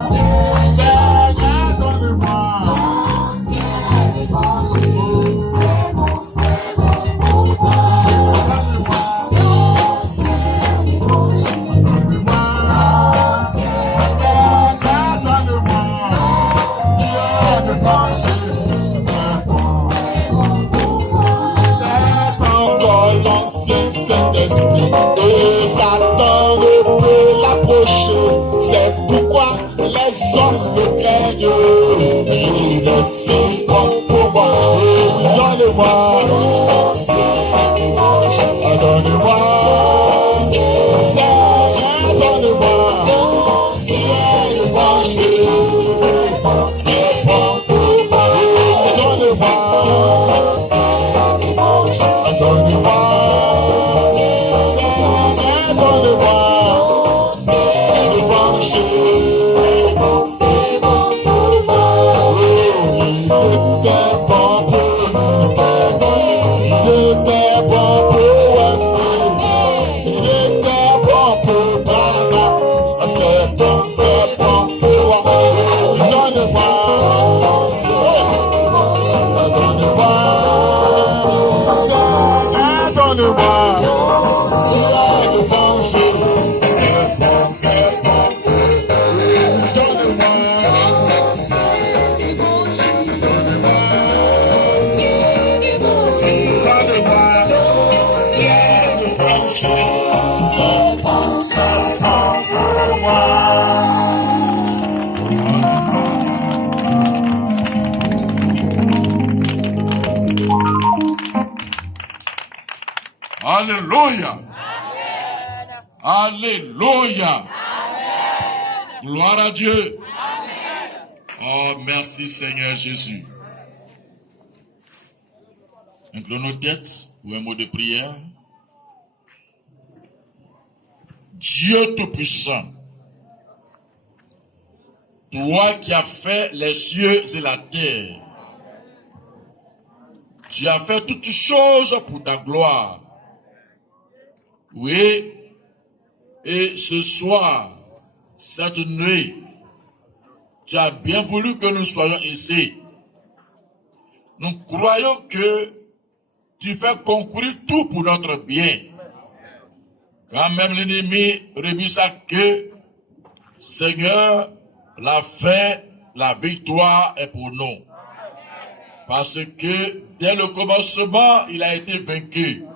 Seigneur, donne-moi. L'ancien évangile, c'est bon pour moi. L'ancien évangile, Donne-moi. Seigneur, donne-moi. L'ancien évangile, c'est bon. C'est encore l'ancien Saint-Esprit et Satan ne peut l'approcher. C'est pourquoi les hommes me craignent. Il ne sait pas pour moi. Donne-moi. Donne-moi. Seigneur, donne-moi. L'ancien évangile, c'est bon pour moi. Donne-moi. Donne-moi. Seigneur, donne-moi. L'évangile, c'est bon pour moi. Il était bon pour Luther. Il était bon pour Wesley. Il était bon pour Branham. C'est bon pour moi. Donne-moi. Donne-moi. Seigneur, donne-moi. L'évangile, c'est bon. Donne-moi. Alléluia. Alléluia. Gloire à Dieu. Oh, merci Seigneur Jésus. Inclinons nos têtes pour un mot de prière. Dieu Tout-Puissant, toi qui as fait les cieux et la terre, tu as fait toutes choses pour ta gloire. Oui, et ce soir, cette nuit, tu as bien voulu que nous soyons ici. Nous croyons que tu fais concourir tout pour notre bien. Quand même l'ennemi rebute à que, Seigneur, la fin, la victoire est pour nous. Parce que dès le commencement, il a été vaincu.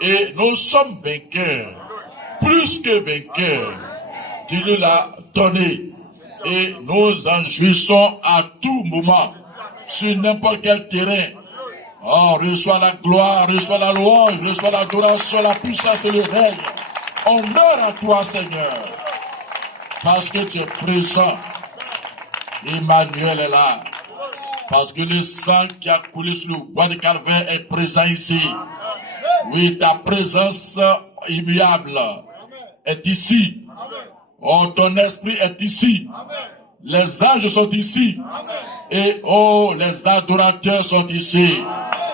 Et nous sommes vainqueurs, plus que vainqueurs. Tu nous l'as donné. Et nous en jouissons à tout moment, sur n'importe quel terrain. Oh, reçois la gloire, reçois la louange, reçois l'adoration, la puissance et le règne. Honneur à toi, Seigneur, parce que tu es présent. Emmanuel est là, parce que le sang qui a coulé sur le bois de Calvaire est présent ici. Oui, ta présence immuable est ici. Oh, ton esprit est ici. Les anges sont ici. Et oh, les adorateurs sont ici.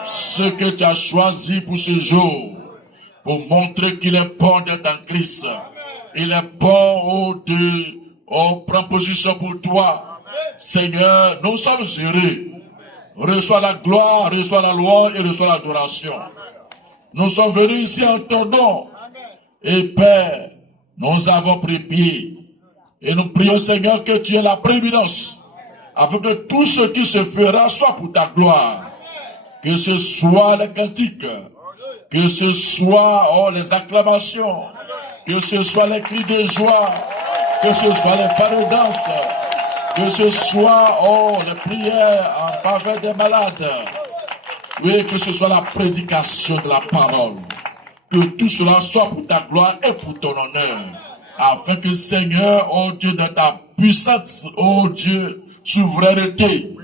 Ce que tu as choisi pour ce jour, pour montrer qu'il est bon d'être en Christ. Il est bon de prendre position pour toi. Seigneur, nous sommes heureux. Reçois la gloire, reçois la louange et reçois l'adoration. Nous sommes venus ici en ton nom. Et Père, nous avons pris pied. Et nous prions, Seigneur, que tu aies la prééminence, afin que tout ce qui se fera soit pour ta gloire. Que ce soit les cantiques, que ce soit les acclamations, que ce soit les cris de joie, que ce soit les pas de danse, que ce soit les prières en faveur des malades. Oui, que ce soit la prédication de la parole. Que tout cela soit pour ta gloire et pour ton honneur. Afin que, Seigneur, oh Dieu, de ta puissance, oh Dieu, souveraineté,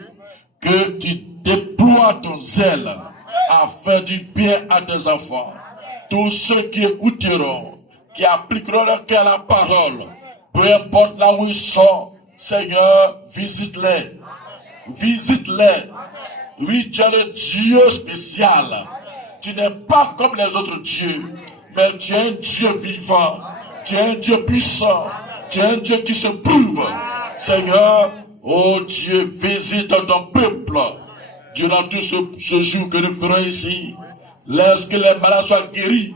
que tu déploies ton zèle à faire du bien à tes enfants. Tous ceux qui écouteront, qui appliqueront leur cœur à la parole, peu importe là où ils sont, Seigneur, visite-les. Visite-les. Oui, tu es le Dieu spécial. Tu n'es pas comme les autres dieux, mais tu es un Dieu vivant. Tu es un Dieu puissant. Tu es un Dieu qui se prouve. Seigneur, oh Dieu, visite ton peuple durant tout ce jour que nous ferons ici. Laisse que les malades soient guéris,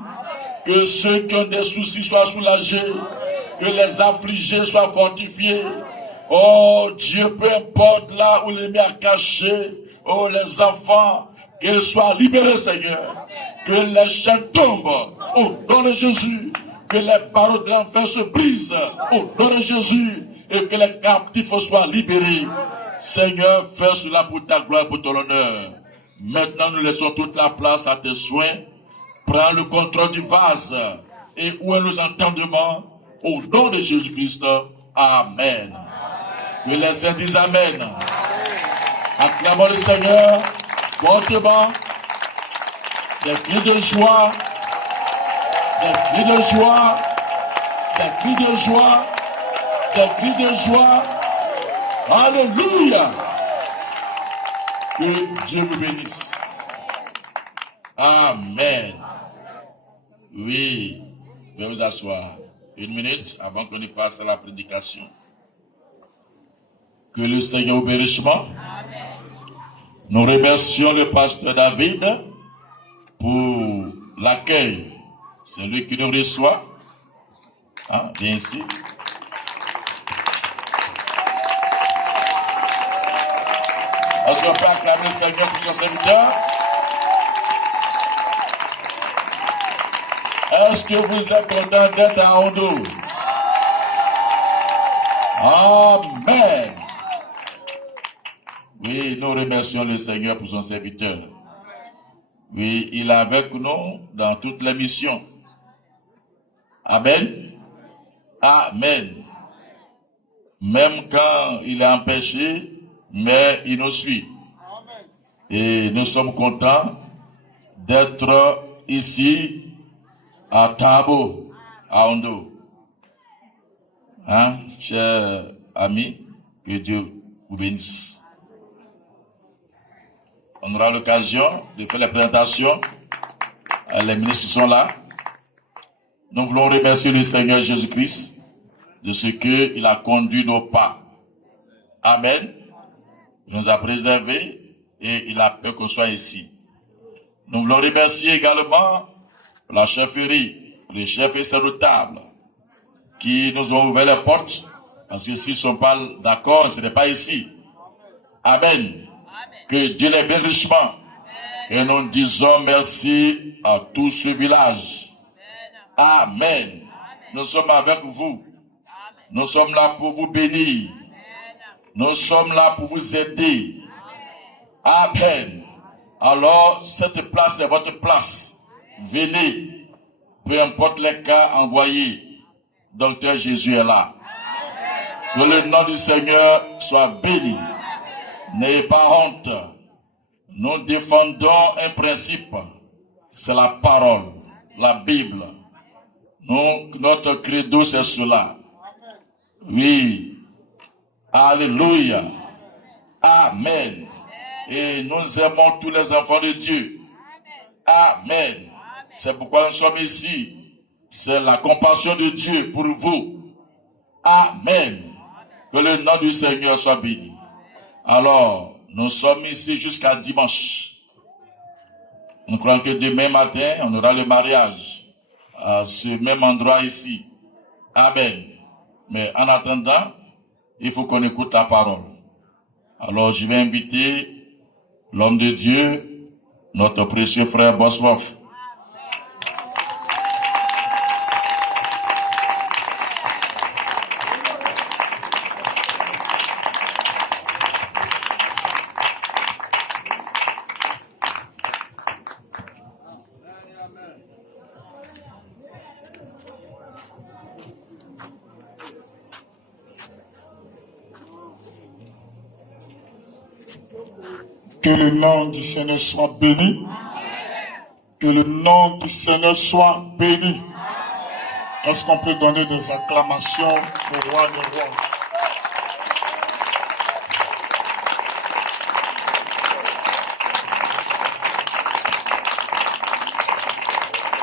que ceux qui ont des soucis soient soulagés, que les affligés soient fortifiés. Oh Dieu, peu importe là où l'ennemi a caché, oh les enfants, qu'ils soient libérés, Seigneur. Que les chaînes tombent au nom de Jésus. Que les barreaux de l'enfer se brisent au nom de Jésus. Et que les captifs soient libérés. Seigneur, fais cela pour ta gloire et pour ton honneur. Maintenant, nous laissons toute la place à tes soins. Prends le contrôle du vase et où est nos entendements au nom de Jésus-Christ. Amen. Que les saints disent Amen. Acclamons le Seigneur fortement. Des cris de joie, des cris de joie, des cris de joie, des cris de joie. Alléluia. Que Dieu vous bénisse. Amen. Oui, je vais vous asseoir 1 minute avant qu'on y passe à la prédication. Que le Seigneur vous bénisse. Nous remercions le pasteur David pour l'accueil. C'est lui qui nous reçoit. Hein, viens ici. Est-ce qu'on peut acclamer le Seigneur pour son serviteur? Est-ce que vous êtes content d'être à Ondo? Amen. Oui, nous remercions le Seigneur pour son serviteur. Oui, il est avec nous dans toutes les missions. Amen. Amen. Même quand il est empêché, mais il nous suit. Et nous sommes contents d'être ici à Tabo, à Ondo. Hein, chers amis, que Dieu vous bénisse. On aura l'occasion de faire les présentations. Les ministres qui sont là. Nous voulons remercier le Seigneur Jésus-Christ de ce qu'il a conduit nos pas. Amen. Il nous a préservés et il a fait qu'on soit ici. Nous voulons remercier également la chefferie, les chefs et ses notables qui nous ont ouvert les portes parce que s'ils ne sont pas d'accord, ce n'est pas ici. Amen. Que Dieu les bénisse richement. Et nous disons merci à tout ce village. Amen. Nous sommes avec vous. Nous sommes là pour vous bénir. Nous sommes là pour vous aider. Amen. Alors, cette place est votre place. Venez. Peu importe les cas envoyés. Docteur Jésus est là. Que le nom du Seigneur soit béni. N'ayez pas honte. Nous défendons un principe. C'est la parole, la Bible. Notre credo, c'est cela. Oui. Alléluia. Amen. Et nous aimons tous les enfants de Dieu. Amen. C'est pourquoi nous sommes ici. C'est la compassion de Dieu pour vous. Amen. Que le nom du Seigneur soit béni. Alors, nous sommes ici jusqu'à dimanche. Nous croyons que demain matin, on aura le mariage à ce même endroit ici. Amen. Mais en attendant, il faut qu'on écoute la parole. Alors, je vais inviter l'homme de Dieu, notre précieux frère Bosworth. Que le nom du Seigneur soit béni. Que le nom du Seigneur soit béni. Est-ce qu'on peut donner des acclamations au roi des rois?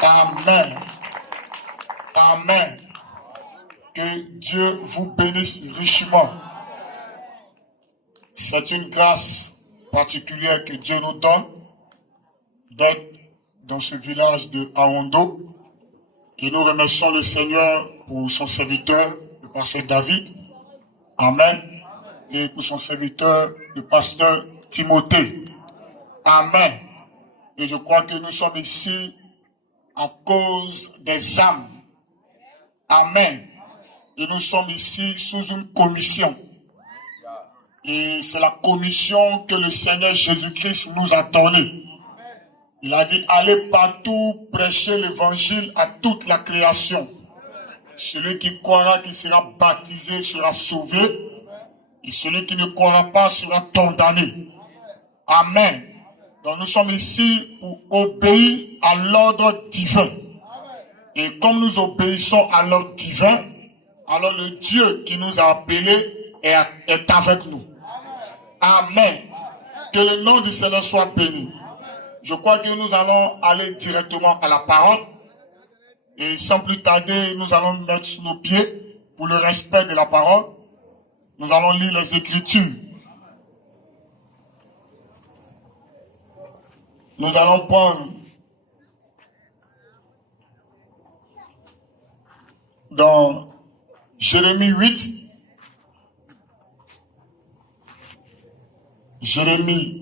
Amen. Amen. Que Dieu vous bénisse richement. C'est une grâce particulière que Dieu nous donne d'être dans ce village de Aondo. Et nous remercions le Seigneur pour son serviteur, le pasteur David. Amen. Et pour son serviteur, le pasteur Timothée. Amen. Et je crois que nous sommes ici à cause des âmes. Amen. Et nous sommes ici sous une commission. Et c'est la commission que le Seigneur Jésus-Christ nous a donnée. Il a dit, allez partout prêcher l'évangile à toute la création. Celui qui croira qu'il sera baptisé sera sauvé. Et celui qui ne croira pas sera condamné. Amen. Donc nous sommes ici pour obéir à l'ordre divin. Et comme nous obéissons à l'ordre divin, alors le Dieu qui nous a appelés est avec nous. Amen. Que le nom du Seigneur soit béni. Je crois que nous allons aller directement à la parole. Et sans plus tarder, nous allons nous mettre sous nos pieds pour le respect de la parole. Nous allons lire les Écritures. Nous allons prendre dans Jérémie 8. Jérémie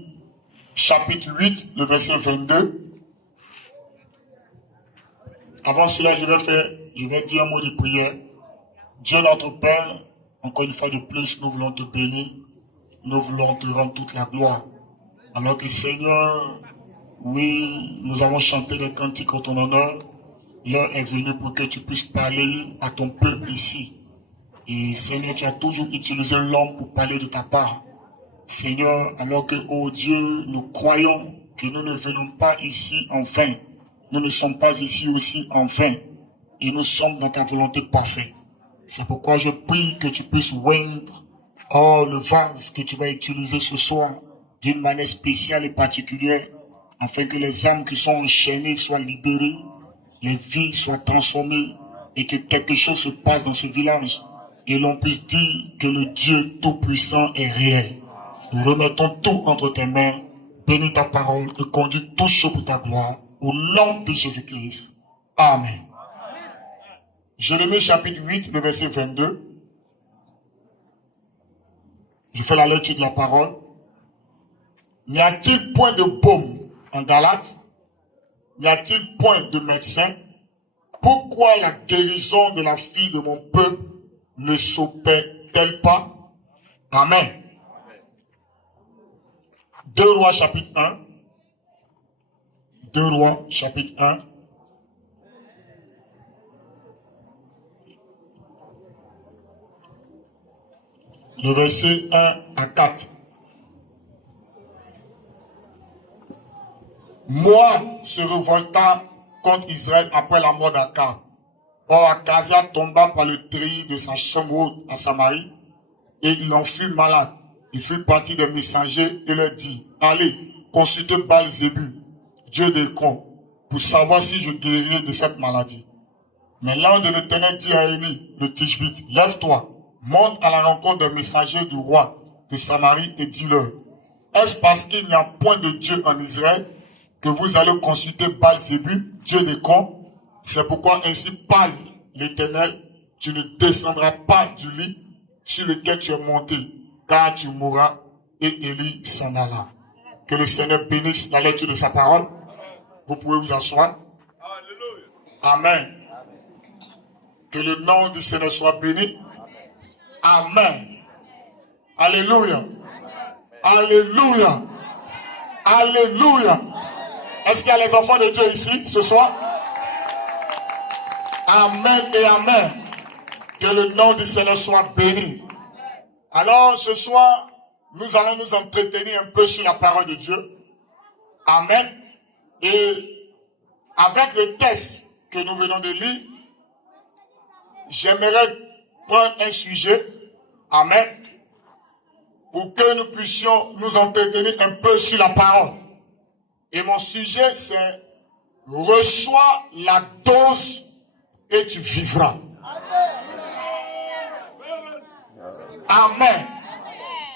chapitre 8, le verset 22. Avant cela, je vais dire un mot de prière. Dieu notre Père, encore une fois de plus, nous voulons te bénir. Nous voulons te rendre toute la gloire. Alors que Seigneur, oui, nous avons chanté des cantiques en ton honneur. L'heure est venue pour que tu puisses parler à ton peuple ici. Et Seigneur, tu as toujours utilisé l'homme pour parler de ta part. Seigneur, alors que, oh Dieu, nous croyons que nous ne venons pas ici en vain. Nous ne sommes pas ici aussi en vain. Et nous sommes dans ta volonté parfaite. C'est pourquoi je prie que tu puisses oindre, oh, le vase que tu vas utiliser ce soir d'une manière spéciale et particulière, afin que les âmes qui sont enchaînées soient libérées, les vies soient transformées et que quelque chose se passe dans ce village et l'on puisse dire que le Dieu Tout-Puissant est réel. Nous remettons tout entre tes mains. Bénis ta parole et conduis tout chaud pour ta gloire. Au nom de Jésus-Christ. Amen. Jérémie chapitre 8, le verset 22. Je fais la lecture de la parole. N'y a-t-il point de baume en Galate? N'y a-t-il point de médecin? Pourquoi la guérison de la fille de mon peuple ne s'opère-t-elle pas? Amen. 2 Rois chapitre 1. 2 Rois chapitre 1. Le verset 1 à 4. Moab se révolta contre Israël après la mort d'Akab. Or, Akazia tomba par le treillis de sa chambre haute à Samarie, et il en fut malade. Il fut parti des messagers et leur dit, allez, consultez Baal-Zébul, Dieu d'Écron, pour savoir si je guérirai de cette maladie. Mais l'ange de l'Éternel dit à Élie, le Tishbite, lève-toi, monte à la rencontre des messagers du roi de Samarie et dis-leur, est-ce parce qu'il n'y a point de Dieu en Israël que vous allez consulter Baal-Zébul, Dieu d'Écron? C'est pourquoi ainsi parle l'Éternel, tu ne descendras pas du lit sur lequel tu es monté, car tu mourras. Et Élie s'en alla. Que le Seigneur bénisse la lecture de sa parole. Vous pouvez vous asseoir. Amen. Que le nom du Seigneur soit béni. Amen. Alléluia. Alléluia. Alléluia. Est-ce qu'il y a les enfants de Dieu ici ce soir? Amen et amen. Que le nom du Seigneur soit béni. Alors ce soir, nous allons nous entretenir un peu sur la parole de Dieu. Amen. Et avec le texte que nous venons de lire, j'aimerais prendre un sujet. Amen. Pour que nous puissions nous entretenir un peu sur la parole. Et mon sujet, c'est « Reçois la dose et tu vivras ». Amen.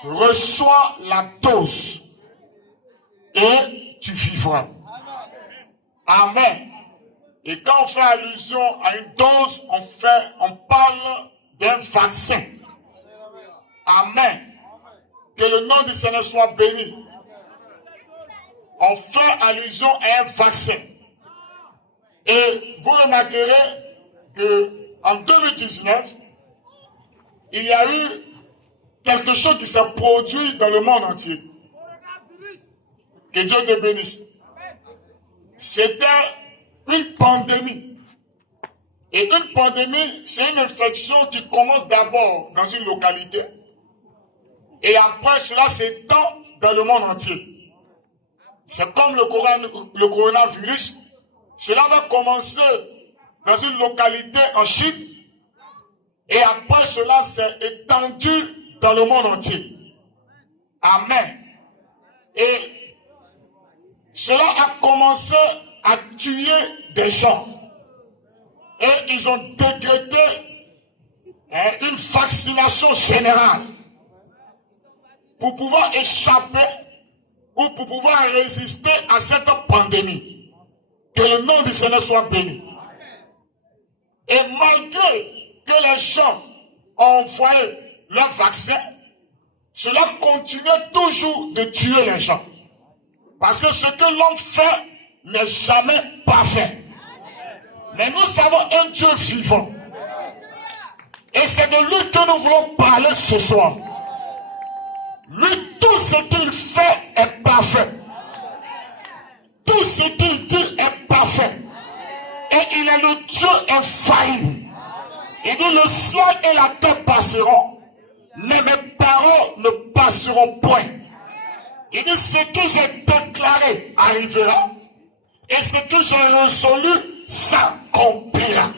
reçois la dose et tu vivras. Amen. Et quand on fait allusion à une dose, on parle d'un vaccin. Amen. Que le nom du Seigneur soit béni. On fait allusion à un vaccin. Et vous remarquerez qu'en 2019, il y a eu quelque chose qui s'est produit dans le monde entier. Que Dieu te bénisse. C'était une pandémie. Et une pandémie, c'est une infection qui commence d'abord dans une localité. Et après cela s'étend dans le monde entier. C'est comme le coronavirus. Cela va commencer dans une localité en Chine. Et après cela s'est étendu dans le monde entier. Amen. Et cela a commencé à tuer des gens. Et ils ont décrété une vaccination générale pour pouvoir échapper ou pour pouvoir résister à cette pandémie. Que le nom du Seigneur soit béni. Et malgré que les gens ont envoyé leur vaccin, cela continue toujours de tuer les gens. Parce que ce que l'homme fait n'est jamais parfait. Mais nous savons un Dieu vivant. Et c'est de lui que nous voulons parler ce soir. Lui, tout ce qu'il fait est parfait. Tout ce qu'il dit est parfait. Et il est le Dieu infaillible. Il dit le ciel et la terre passeront, mais mes paroles ne passeront point. Il dit ce que j'ai déclaré arrivera. Et ce que j'ai résolu s'accomplira.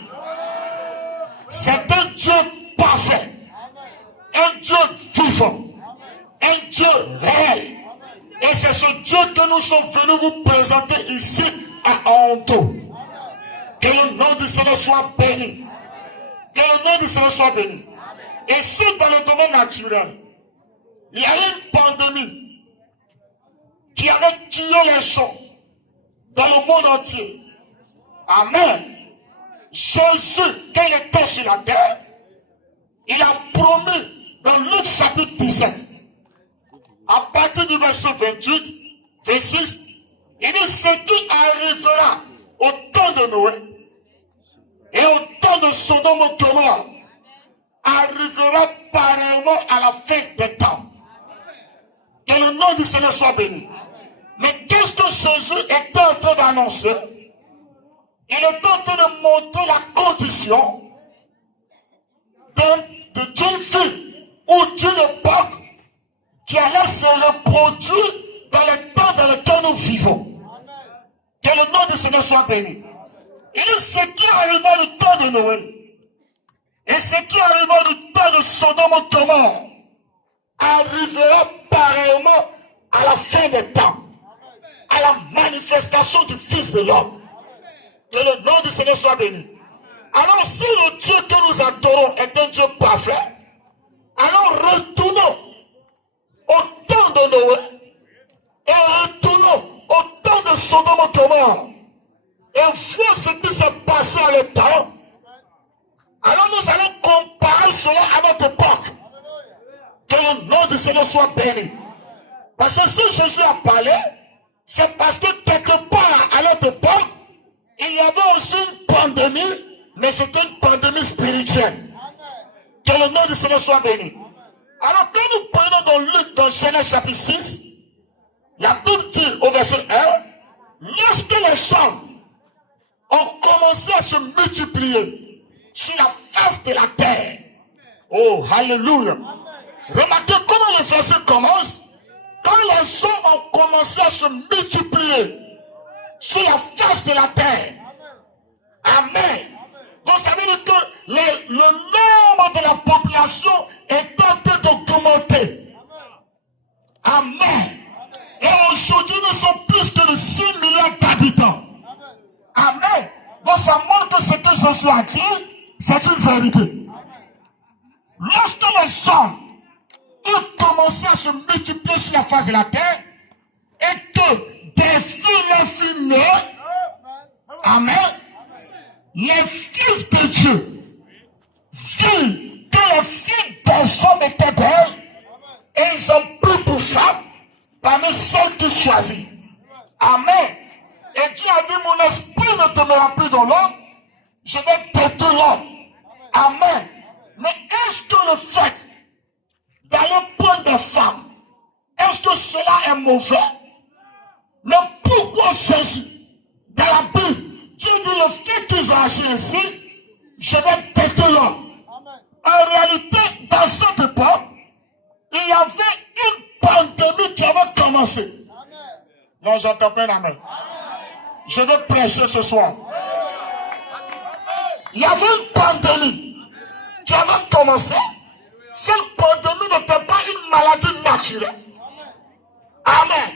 C'est un Dieu parfait. Un Dieu vivant. Un Dieu réel. Et c'est ce Dieu que nous sommes venus vous présenter ici à Aonto. Que le nom du Seigneur soit béni. Que le nom du Seigneur soit béni. Et si dans le domaine naturel, il y a une pandémie qui avait tué les gens dans le monde entier. Amen. Jésus, quand il était sur la terre, il a promis dans Luc chapitre 17, à partir du verset 28, 26, il dit ce qui arrivera au temps de Noé et au temps de Sodome et Gomorrhe arrivera pareillement à la fin des temps. Que le nom du Seigneur soit béni. Mais qu'est-ce que Jésus était en train d'annoncer? Il était en train de montrer la condition d'une fille ou d'une époque qui allait se reproduire dans les temps dans lesquels nous vivons. Que le nom du Seigneur soit béni. Il dit ce qui arriva du temps de Noé et ce qui arriva du temps de Sodome et Gomorrhe arrivera pareillement à la fin des temps, à la manifestation du Fils de l'homme. Que le nom du Seigneur soit béni. Alors si le Dieu que nous adorons est un Dieu parfait, alors retournons au temps de Noé et retournons au temps de Sodome et Gomorrhe et voyons ce qui s'est passé à l'état. Alors nous allons comparer cela à notre époque. Que le nom du Seigneur soit béni. Parce que si Jésus a parlé, c'est parce que quelque part à notre époque, il y avait aussi une pandémie, mais c'était une pandémie spirituelle. Que le nom du Seigneur soit béni. Alors quand nous prenons dans Luc, dans Genèse chapitre 6, la Bible dit au verset 1, lorsque les hommes ont commencé à se multiplier sur la face de la terre. Oh, alléluia. Remarquez comment le verset commence. Quand les hommes ont commencé à se multiplier sur la face de la terre. Amen. Donc ça veut dire que le nombre de la population est en train d'augmenter. Amen. Et aujourd'hui, nous sommes plus que de 6 millions d'habitants. Amen. Donc ça montre que ce que Jésus a dit, c'est une vérité. Lorsque les hommes ont commencé à se multiplier sur la face de la terre et que des filles nées, amen, les fils de Dieu virent que les filles des hommes étaient belles et ils ont pris pour femmes parmi celles qu'ils choisissent. Amen. Et Dieu a dit, mon esprit ne demeurera plus dans l'homme, je vais détruire l'homme. Amen. Mais est-ce que le fait d'aller prendre des femmes, est-ce que cela est mauvais? Mais pourquoi Jésus, dans la Bible, Dieu dit le fait qu'ils ont agi ainsi, je vais détruire l'homme. En réalité, dans cette époque, il y avait une pandémie qui avait commencé. Non, j'entends pas la main. Je vais prêcher ce soir. Il y avait une pandémie qui avait commencé. Cette pandémie n'était pas une maladie naturelle. Amen.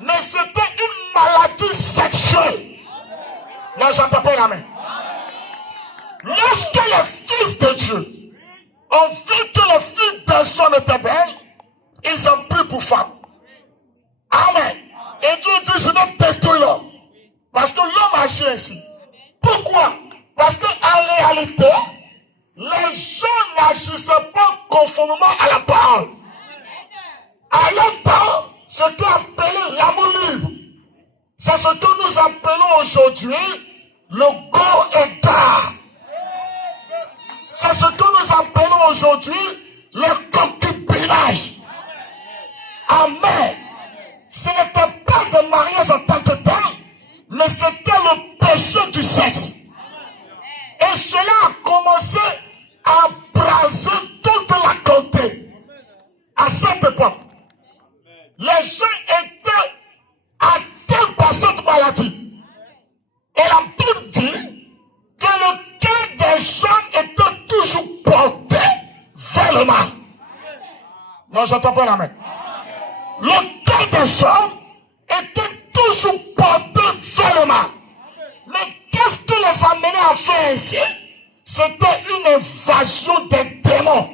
Mais c'était une maladie sexuelle. Non, j'entends pas la main. Lorsque les fils de Dieu ont vu que les filles des hommes étaient belles, ils ont pris pour femmes. Amen. Et Dieu dit, je vais détruire l'homme. Parce que l'homme agit ainsi. Pourquoi? Parce qu'en réalité, les gens n'agissaient pas conformément à la parole. À leur temps, ce qu'on appelait l'amour libre. C'est ce que nous appelons aujourd'hui le go et gare. C'est ce que nous appelons aujourd'hui le concubinage. Amen. Ce n'était pas de mariage en tant que tel, mais c'était le péché du sexe. Et cela a commencé à braser toute la comté. À cette époque, les gens étaient atteints par cette maladie. Et la Bible dit que le cœur des gens était toujours porté vers le mal. Non, j'entends pas la main. Le cœur des hommes était toujours porté vers le mal. Mais qu'est-ce qui les amenait à faire ainsi? C'était une invasion des démons.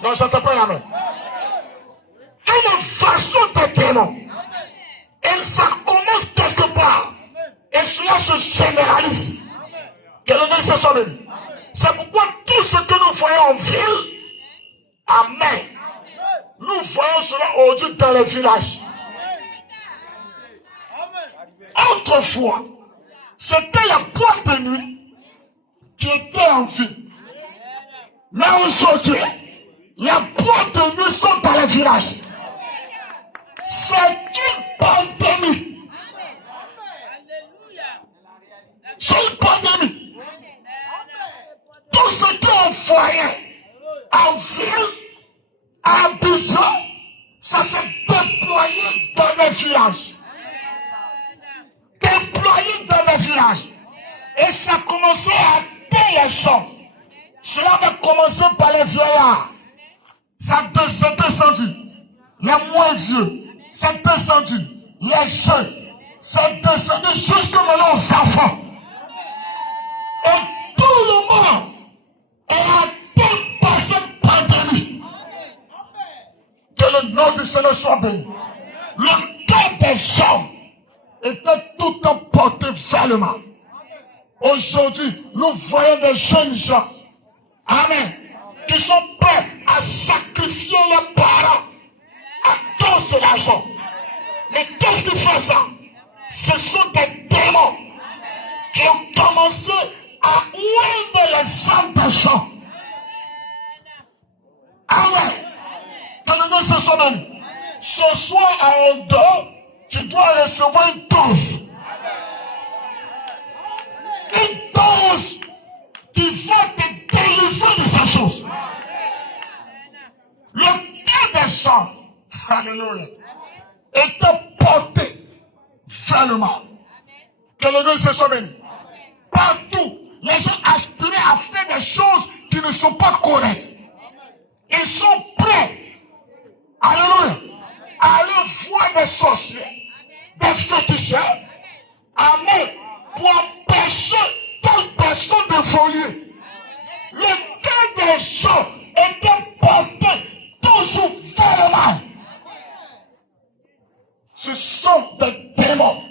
Non, j'entends pas la main. Une invasion des démons. Et ça commence quelque part. Et cela se généralise. Que le Dieu se soit béni. C'est pourquoi tout ce que nous voyons en ville, amen. Nous voyons cela aujourd'hui dans les villages. Autrefois, c'était la boîte de nuit qui était en vie. Mais aujourd'hui, les boîtes de nuit sont dans les villages. C'est une pandémie. C'est une pandémie. Tout ce qu'on voyait en ville, à Abidjan, ça s'est déployé dans les villages. Déployé dans les villages. Et ça a commencé à atteindre les gens. Cela va commencer par les vieillards. Ça s'est descendu. Les moins vieux. C'est descendu. Les jeunes. C'est descendu jusque maintenant aux enfants. Et tout le monde est atteint par cette pandémie. Que le nom du Seigneur soit béni. Le cœur des hommes était tout emporté vers le mal. Aujourd'hui, nous voyons des jeunes gens, amen, qui sont prêts à sacrifier leurs parents à cause de l'argent. Mais qu'est-ce qui fait ça? Ce sont des démons qui ont commencé à oindre les âmes des gens. Amen. Que le nom se soit béni. Ce soir à Ondo, tu dois recevoir une dose. Une dose qui va te délivrer de ces choses. Le cœur des gens, alléluia, était porté vers le mal. Que le Dieu se soit béni. Partout, les gens aspiraient à faire des choses qui ne sont pas correctes. Ils sont prêts, alléluia, à aller voir des sorciers, des féticheurs, amen, pour empêcher toute personne d'évoluer. Le cœur des gens était porté toujours vers Ce sont des démons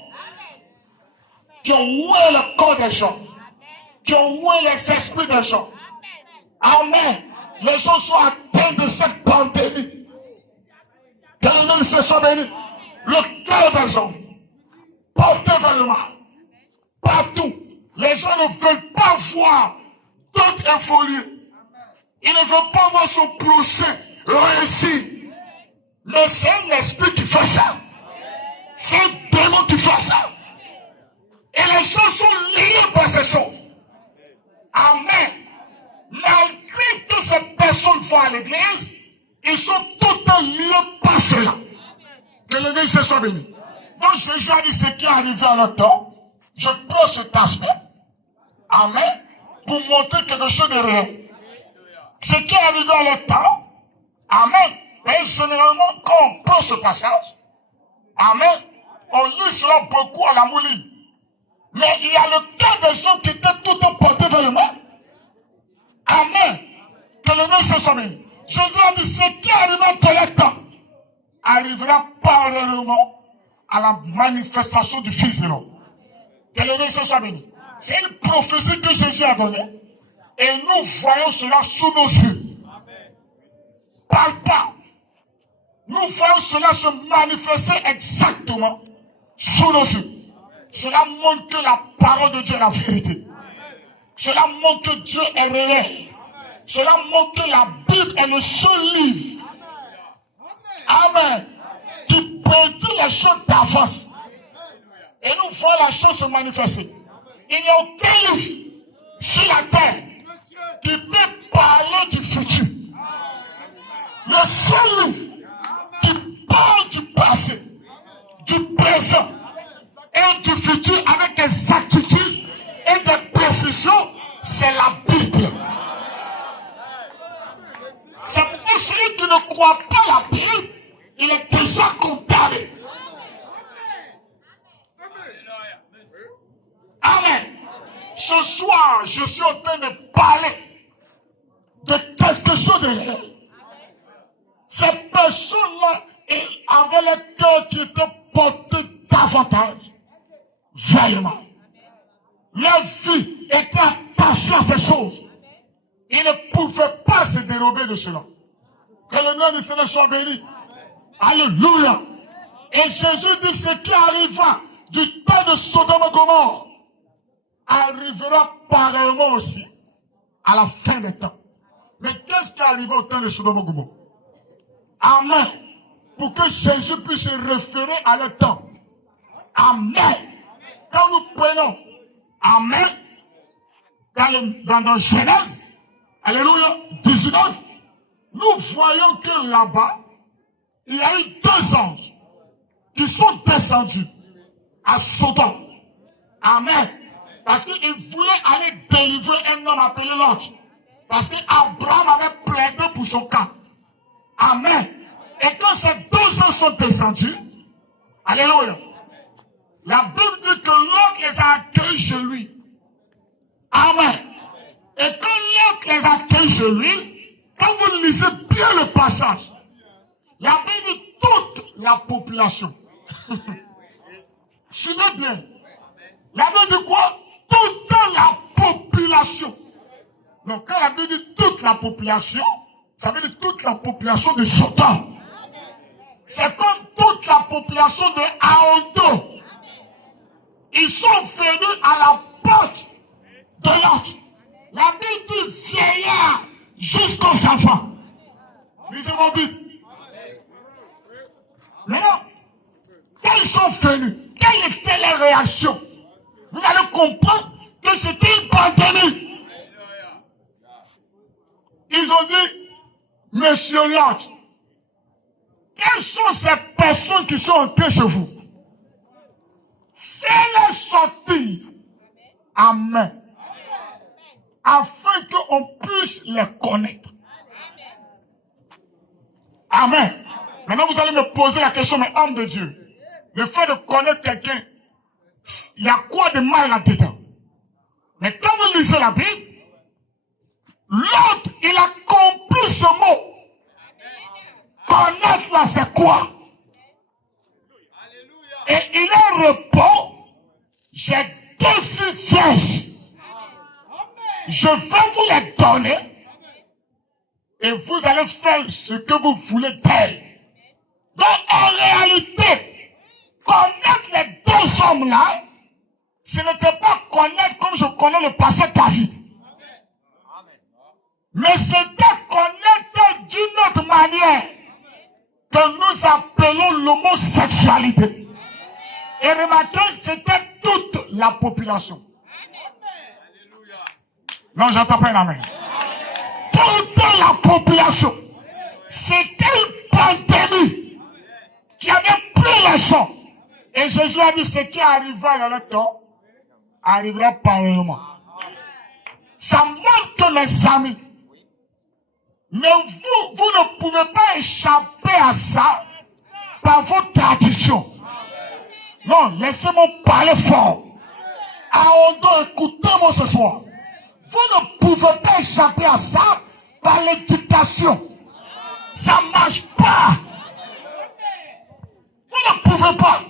qui ont oué le corps des gens, qui ont oué les esprits des gens. Amen. Les gens sont atteints de cette pandémie. Que le nom se soit béni. Le cœur des hommes porté vers le mal. Partout. Les gens ne veulent pas voir d'autres évoluer. Ils ne veulent pas voir son prochain réussir. Mais c'est l'esprit qui fait ça. C'est un démon qui fait ça. Et les gens sont liés par ces choses. Amen. Malgré que ces personnes vont à l'église, ils sont totalement liés par cela. Que le Dieu se soit béni. Donc Jésus a dit ce qui est arrivé à notre temps. Je prends cet aspect. Amen. Pour montrer quelque chose de réel. Ce qui est arrivé à notre temps. Amen. Et généralement, quand on prend ce passage, amen, on lit cela beaucoup à la mouline. Mais il y a le cas des gens qui étaient tout emportés vers le mal. Amen. Que le nom se soit béni. Jésus a dit, ce qui arrive dans le temps arrivera parallèlement à la manifestation du Fils de l'homme. Que le nom se soit béni. C'est une prophétie que Jésus a donnée. Et nous voyons cela sous nos yeux. Palpable. Nous voyons cela se manifester exactement sous nos yeux. Cela montre que la parole de Dieu est la vérité. Cela montre que Dieu est réel. Cela montre que la Bible est le seul livre. Amen. Qui prédit les choses d'avance. Et nous voyons la chose se manifester. Il n'y a aucun livre sur la terre qui peut parler du futur. Le seul livre qui parle du passé, du présent et du futur avec des exactitudes et des précisions, c'est la Bible. C'est pour celui qui ne croit pas la Bible, il est déjà condamné. Amen. Ce soir, je suis en train de parler de quelque chose de réel. Ces personnes-là avaient le cœur qui était porté davantage vers le mal. Leur vie était attachée à ces choses. Ils ne pouvaient pas se dérober de cela. Que le nom du Seigneur soit béni. Alléluia. Et Jésus dit ce qui arriva du temps de Sodome et Gomorrhe arrivera pareillement aussi à la fin des temps. Mais qu'est-ce qui arriva au temps de Sodome et Gomorrhe? Amen. Pour que Jésus puisse se référer à leur temps. Amen. Quand nous prenons, amen, dans Genèse, alléluia, 19, nous voyons que là-bas, il y a eu 2 anges qui sont descendus à Sodome. Amen. Parce qu'ils voulaient aller délivrer un homme appelé Lot. Parce qu'Abraham avait plaidé pour son camp. Amen. Et quand ces 2 anges sont descendus, alléluia, la Bible dit que Lot les a accueillis chez lui. Amen. Et quand Lot les a accueillis chez lui, quand vous lisez bien le passage, la Bible dit toute la population. Suivez bien. La Bible dit quoi? Toute la population. Donc quand la Bible dit toute la population, ça veut dire toute la population de Sodome. C'est comme toute la population de Aondo. Ils sont venus à la porte de l'autre. La Bible dit vieillard jusqu'aux enfants. Lisez mon Bible. Maintenant, quand ils sont venus, quelle était leur réaction? Vous allez comprendre que c'était une pandémie. Ils ont dit, Monsieur Lot, quelles sont ces personnes qui sont entrées chez vous? Fais-les sortir. Amen. Afin qu'on puisse les connaître. Amen. Maintenant, vous allez me poser la question, mais homme de Dieu, le fait de connaître quelqu'un, il y a quoi de mal là-dedans? Mais quand vous lisez la Bible, l'autre, il a compris ce mot. Connaître là, c'est quoi? Et il leur répond, j'ai 2 filles vierges. Je vais vous les donner et vous allez faire ce que vous voulez d'elles. Donc en réalité, connaître les 2 hommes-là, ce n'était pas connaître comme je connais le pasteur David. Mais c'était connaître d'une autre manière que nous appelons l'homosexualité. Et remarquez, c'était toute la population. Non, j'entends pas un amen. Toute la population. C'était une pandémie qui avait pris les gens. Et Jésus a dit, ce qui arrivera dans le temps, arrivera pareillement. Ça montre que, mes amis, mais vous ne pouvez pas échapper à ça par vos traditions. Non, laissez-moi parler fort. Aondo, écoutez-moi ce soir. Vous ne pouvez pas échapper à ça par l'éducation. Ça ne marche pas. Vous ne pouvez pas.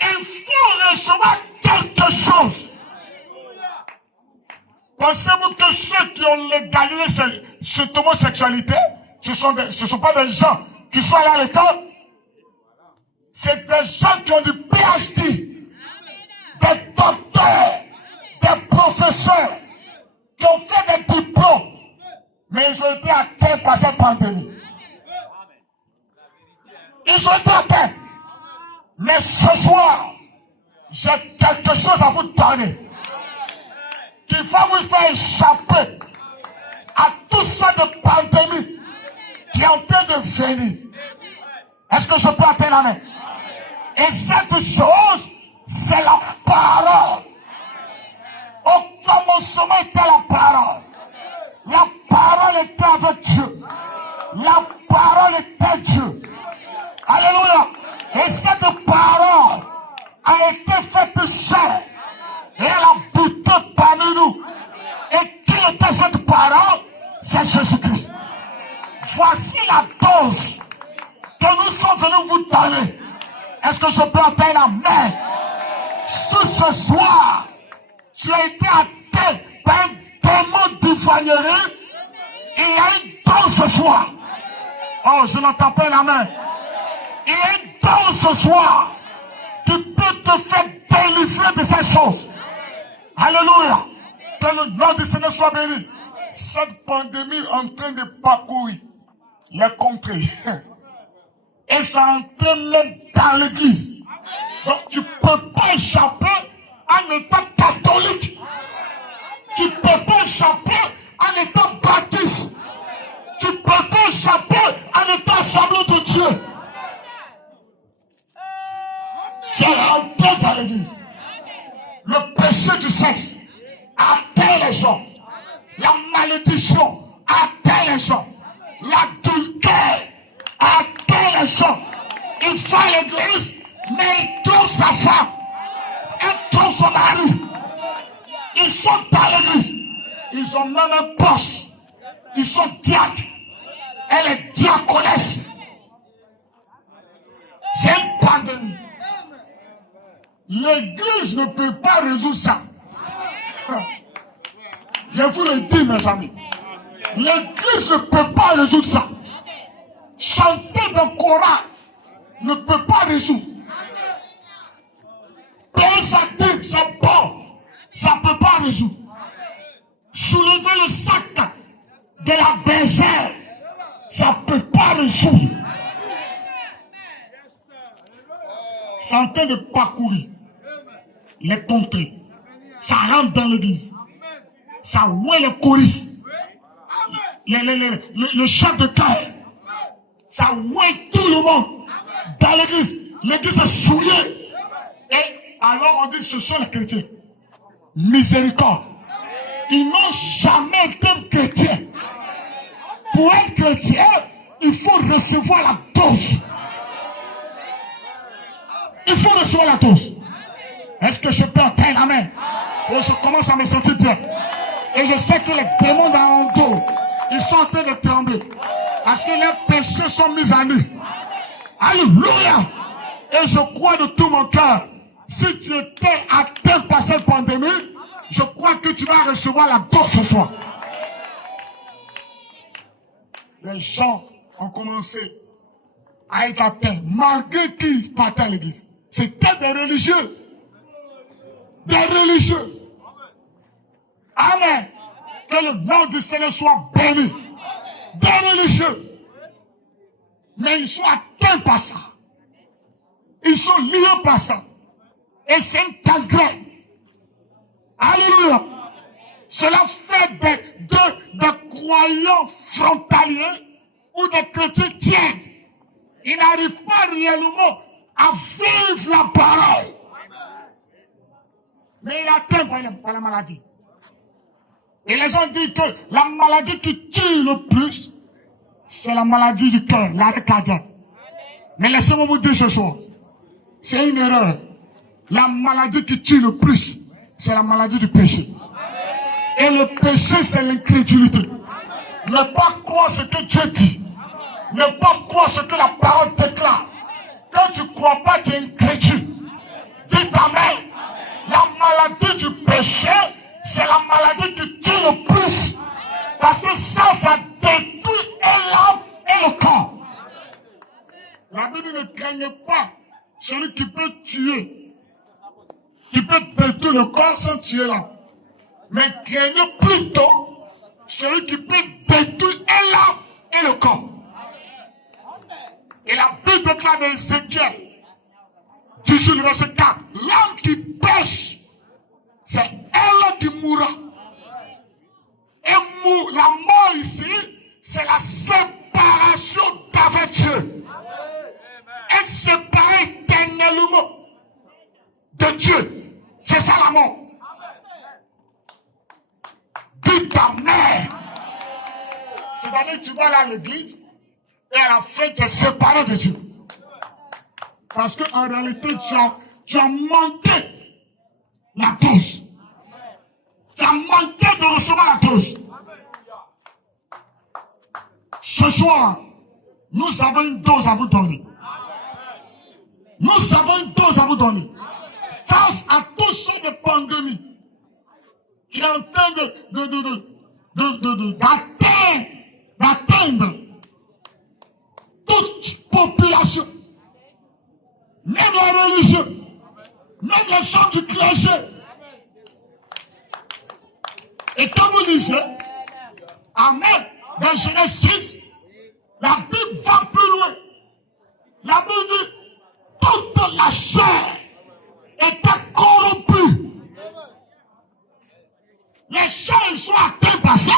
Il faut recevoir quelque chose. Pensez-vous que ceux qui ont légalisé cette homosexualité, ce sont pas des gens qui sont allés à l'école? C'est des gens qui ont du PhD, des docteurs, des professeurs, qui ont fait des diplômes, mais ils ont été atteints par cette pandémie. Ils ont été atteints. Mais ce soir, j'ai quelque chose à vous donner qui va vous faire échapper à tout ça de pandémie qui est en train de venir. Est-ce que je peux atteindre la main? Et cette chose, c'est la parole. Au commencement était la parole. La parole était avec Dieu. La parole était Dieu. Alléluia. Et cette parole a été faite chair. Et elle a buté parmi nous. Et qui était cette parole? C'est Jésus-Christ. Voici la dose que nous sommes venus vous donner. Est-ce que je peux entendre la main? Ce soir, tu as été atteint par un démon d'ivrognerie. Et il y a une dose ce soir. Oh, je n'entends pas la main. Il y a une dose ce soir qui peut te faire délivrer de ces choses. Alléluia. Que le nom du Seigneur soit béni. Cette pandémie est en train de parcourir les contrées. Et ça entre même dans l'église. Donc tu ne peux pas échapper en étant catholique. Tu ne peux pas échapper en étant baptiste. Tu ne peux pas échapper en étant assemblée de Dieu. C'est rentré dans l'église. Le péché du sexe atteint les gens. La malédiction atteint les gens. L'adultère atteint les gens. Il va à l'église, mais il trouve sa femme. Il trouve son mari. Ils sont dans l'église. Ils ont même un poste. Ils sont diacres. Elle est diaconesse. C'est une pandémie. L'église ne peut pas résoudre ça. Je vous le dis, mes amis. L'église ne peut pas résoudre ça. Chanter dans le Coran ne peut pas résoudre. Payer sa dîme, c'est bon. Ça ne peut pas résoudre. Soulever le sac de la bergère, ça ne peut pas résoudre. C'est en train de parcourir les contrées. Ça rentre dans l'église. Ça ouait les choristes. Le chef de chœur. Ça ouait tout le monde dans l'église. L'église est souillée. Et alors on dit ce sont les chrétiens. Miséricorde. Ils n'ont jamais été chrétiens. Pour être chrétien, il faut recevoir la dose. Il faut recevoir la dose. Est-ce que je peux entendre amen? Et je commence à me sentir bien. Et je sais que les démons dans mon dos, ils sont en train de trembler. Parce que leurs péchés sont mis à nu. Alléluia. Et je crois de tout mon cœur, si tu étais atteint par cette pandémie, je crois que tu vas recevoir la dose ce soir. Les gens ont commencé à être atteints, malgré qu'ils partaient à l'église. C'était des religieux. Des religieux. Amen. Que le nom du Seigneur soit béni. Des religieux. Mais ils sont atteints par ça. Ils sont liés par ça. Et c'est un regret. Alléluia. Cela fait des croyants frontaliers ou des chrétiens tièdes. Ils n'arrivent pas réellement à vivre la parole. Mais il atteint par la maladie. Et les gens disent que la maladie qui tue le plus, c'est la maladie du cœur, l'arrêt cardiaque. Mais laissez-moi vous dire ce soir, c'est une erreur. La maladie qui tue le plus, c'est la maladie du péché. Et le péché, c'est l'incrédulité. Ne pas croire ce que Dieu dit. Ne pas croire ce que la parole déclare. Quand tu ne crois pas, tu es incrédule. Dis amen. La maladie du péché, c'est la maladie qui tue le plus. Parce que ça détruit et l'âme et le corps. La Bible ne craignait pas celui qui peut tuer, qui peut détruire le corps sans tuer l'âme. Mais craignez plutôt celui qui peut détruire et l'âme et le corps. Et la Bible déclare dans Ézéchiel, sur le verset 4, l'âme qui pêche, c'est elle qui mourra. Et la mort ici, c'est la séparation d'avec Dieu. Être séparé éternellement de Dieu. C'est ça la mort. Dis ta mère. C'est-à-dire que tu vas là à l'église et à la fin tu es séparé de Dieu. Parce qu'en réalité, tu as manqué la dose. Tu as manqué de recevoir la dose. Ce soir, nous avons une dose à vous donner. Nous avons une dose à vous donner. Face à toutes sortes de pandémies qui est en train d'atteindre toute population, même les religieux, même les gens du clergé. Et quand vous lisez, amen, dans Genèse 6, la Bible va plus loin. La Bible dit, toute la chair était corrompue. Les gens, ils sont atteints par ça.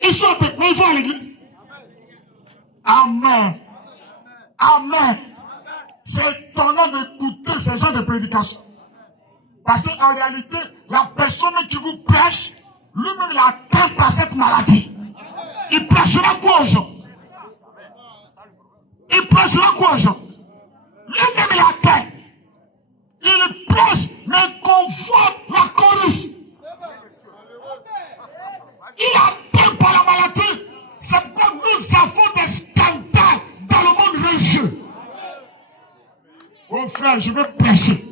Ils sont atteints, mais ils vont à l'église. Amen. Amen. C'est étonnant d'écouter ces gens de prédication. Parce qu'en réalité, la personne qui vous prêche, lui-même il est atteint par cette maladie. Il prêchera quoi aux gens? Il prêchera quoi aux gens? Lui-même il est atteint. Il prêche, mais il convoite la chorus. Il est atteint par la maladie. C'est pourquoi nous avons des scandales dans le monde religieux. Oh frère, je vais prêcher.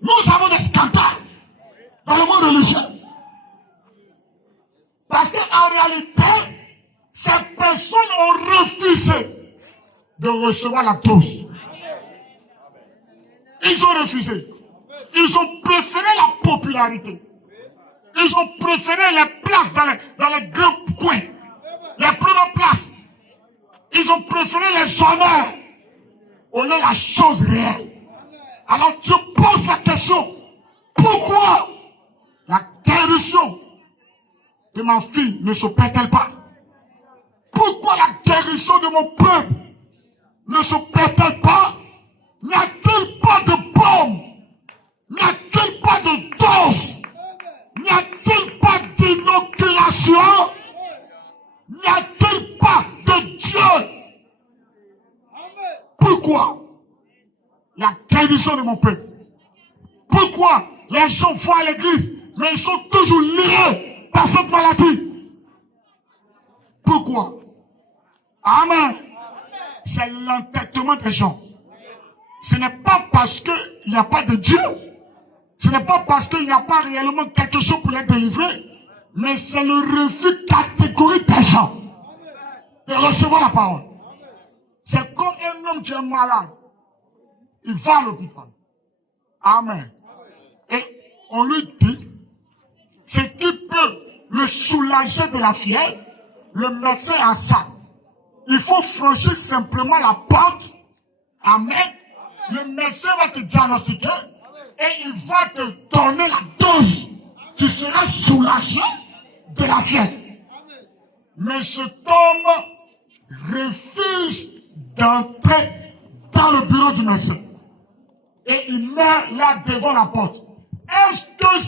Nous avons des scandales dans le monde religieux. Parce qu'en réalité, ces personnes ont refusé de recevoir la dose. Ils ont refusé. Ils ont préféré la popularité. Ils ont préféré les places dans les grands coins. Les premières places. Ils ont préféré les honneurs au lieu de la chose réelle. Alors tu poses la question, pourquoi la guérison de ma fille ne s'opère-t-elle pas? Pourquoi la guérison de mon peuple ne s'opère-t-elle pas? N'y a-t-il pas de bombe? N'y a-t-il pas de dose? N'y a-t-il pas d'inoculation? N'y a-t-il pas de Dieu? Pourquoi la guérison de mon peuple? Pourquoi les gens vont à l'église, mais ils sont toujours liés par cette maladie? Pourquoi? Amen. C'est l'entêtement des gens. Ce n'est pas parce qu'il n'y a pas de Dieu. Ce n'est pas parce qu'il n'y a pas réellement quelque chose pour les délivrer. Mais c'est le refus catégorique des gens de recevoir la parole. C'est comme un homme qui est malade. Il va à l'hôpital. Amen. Et on lui dit, ce qui peut le soulager de la fièvre, le médecin a ça. Il faut franchir simplement la porte. Amen. Le médecin va te diagnostiquer et il va te donner la dose. Tu seras soulagé de la fièvre. Mais cet homme refuse d'entrer dans le bureau du médecin. Et il meurt là devant la porte. Est-ce que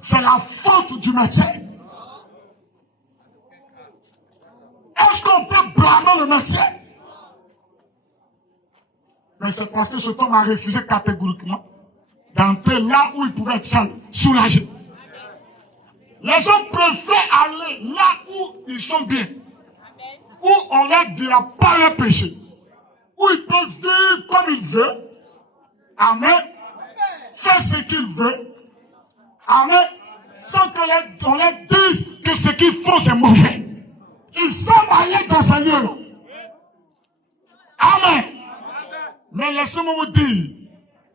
c'est la faute du médecin? Est-ce qu'on peut blâmer le médecin? Mais c'est parce que cet homme a refusé catégoriquement d'entrer là où il pouvait être soulagé. Les gens préfèrent aller là où ils sont bien, où on ne leur dira pas leur péché, où ils peuvent vivre comme ils veulent. Amen. Faire ce qu'ils veulent. Amen. Sans qu'on leur dise que ce qu'ils font c'est mauvais. Ils savent aller dans ce lieu-là. Amen. Mais laissez-moi vous dire,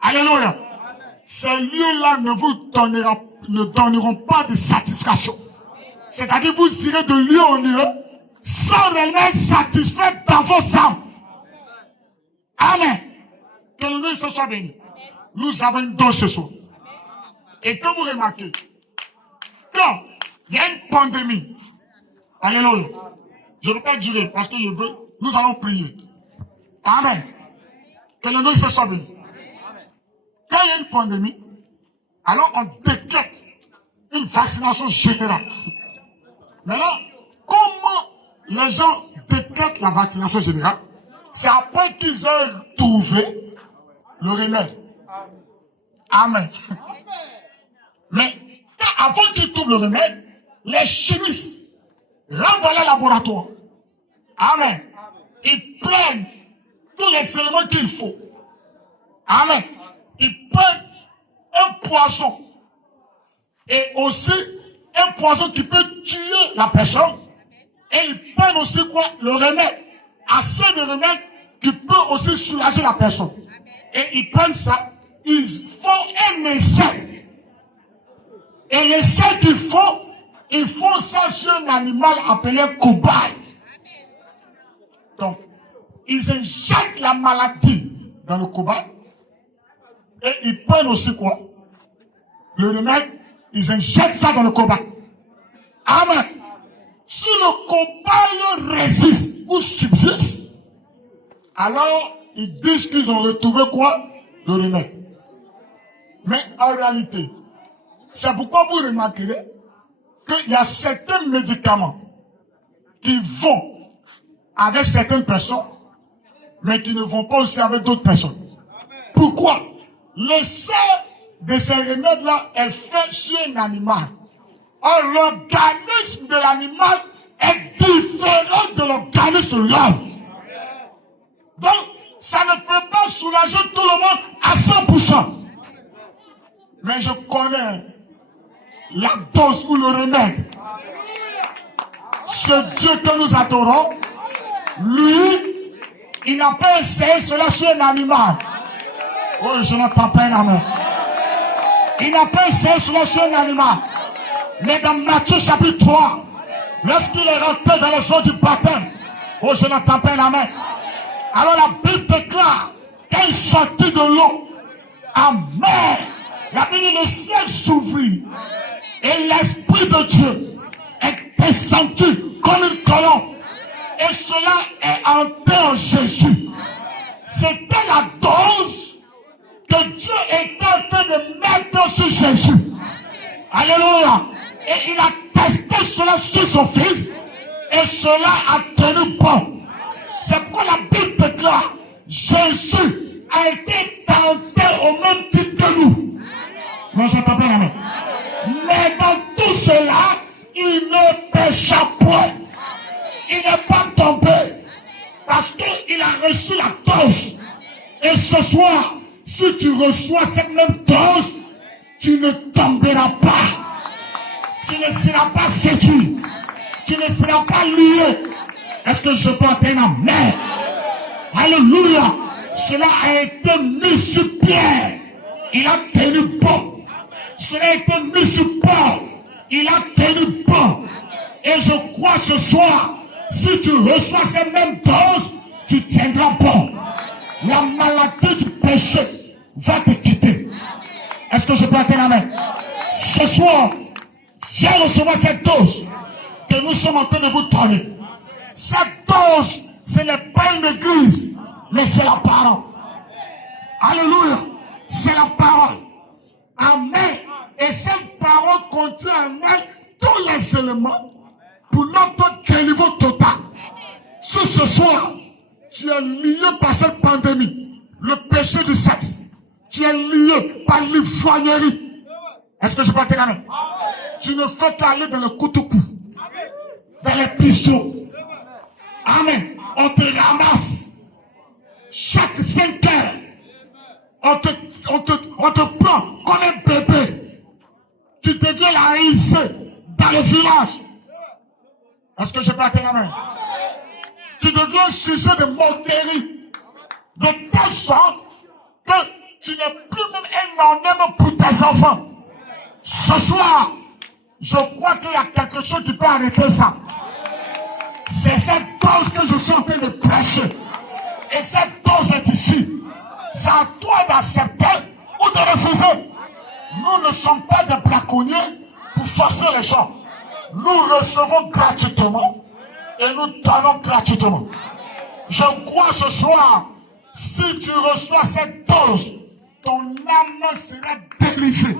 alléluia, ces lieux-là ne vous donneront pas de satisfaction. C'est-à-dire vous irez de lieu en lieu sans réellement être satisfait dans vos âmes. Amen. Que le nom se soit béni. Nous avons une dose ce soir. Et que vous remarquez, quand il y a une pandémie, alléluia, je ne veux pas durer parce que je veux, nous allons prier. Amen. Que le nom se soit béni. Quand il y a une pandémie, alors on décrète une vaccination générale. Maintenant, comment les gens décrètent la vaccination générale? C'est après qu'ils aient trouvé le remède. Amen. Mais avant qu'ils trouvent le remède, les chimistes rentrent dans le laboratoire. Amen. Ils prennent tous les éléments qu'il faut. Amen. Ils prennent un poison. Et aussi un poison qui peut tuer la personne. Et ils prennent aussi quoi? Le remède. Assez de remède qui peut aussi soulager la personne. Et ils prennent ça. Ils font un essai. Et l'essai qu'ils font, ils font ça sur un animal appelé cobaye. Donc, ils injectent la maladie dans le cobaye. Et ils prennent aussi quoi? Le remède, ils injectent ça dans le cobaye. Amen. Si le cobaye résiste ou subsiste, alors ils disent qu'ils ont retrouvé quoi? Le remède. Mais en réalité, c'est pourquoi vous remarquerez qu'il y a certains médicaments qui vont avec certaines personnes, mais qui ne vont pas aussi avec d'autres personnes. Pourquoi? L'essai de ces remèdes-là est fait sur un animal. Or, l'organisme de l'animal est différent de l'organisme de l'homme. Donc, ça ne peut pas soulager tout le monde à 100%. Mais je connais la dose ou le remède. Ce Dieu que nous adorons, lui, il n'a pas essayé cela sur un animal. Oh, je n'entends pas un amen. Il n'a pas essayé cela sur un animal. Mais dans Matthieu chapitre 3, lorsqu'il est rentré dans les eaux du baptême, oh, je n'entends pas un amen. Alors la Bible déclare qu'il sortit de l'eau. Amen. La Bible dit, le ciel s'ouvrit et l'Esprit de Dieu est descendu comme une colombe. Et cela est entré en Jésus. C'était la dose que Dieu était en train de mettre sur Jésus. Alléluia. Et il a testé cela sur son fils. Et cela a tenu bon. C'est pourquoi la Bible déclare, Jésus a été tenté au même titre que nous. Moi, j'entends pas la main. Mais dans tout cela, il ne pécha point. tomber. Parce qu'il a reçu la dose. Et ce soir, si tu reçois cette même dose, tu ne tomberas pas. Tu ne seras pas séduit. Tu ne seras pas lié. Est-ce que je peux entendre un amen? Alléluia. Cela a été mis sur Pierre. Il a tenu bon. Cela a été mis sur Paul. Il a tenu bon. Et je crois ce soir, si tu reçois ces mêmes doses, tu tiendras bon. La maladie du péché va te quitter. Est-ce que je peux entendre amen? Ce soir, viens recevoir cette dose que nous sommes en train de vous donner. Cette dose, ce n'est pas une église, mais c'est la parole. Alléluia. C'est la parole. Amen. Et cette parole contient en elle tous les éléments pour notre délivrance total. Si ce soir, tu es lié par cette pandémie, le péché du sexe, tu es lié par l'ivrognerie. Est-ce que je peux te dire? Tu ne fais qu'aller dans le couteau-cou, dans les pistons. Amen. On te ramasse chaque 5 heures. On te prend comme un bébé. Tu deviens la haïssée dans le village. Est-ce que je peux te dire? Tu deviens sujet de moquerie. De telle sorte que tu n'es plus même un ornement pour tes enfants. Ce soir, je crois qu'il y a quelque chose qui peut arrêter ça. C'est cette dose que je suis en train de prêcher. Et cette dose est ici. C'est à toi d'accepter ou de refuser. Nous ne sommes pas des braconniers pour forcer les gens. Nous recevons gratuitement et nous donnons gratuitement. Je crois ce soir, si tu reçois cette dose, ton âme sera délivrée.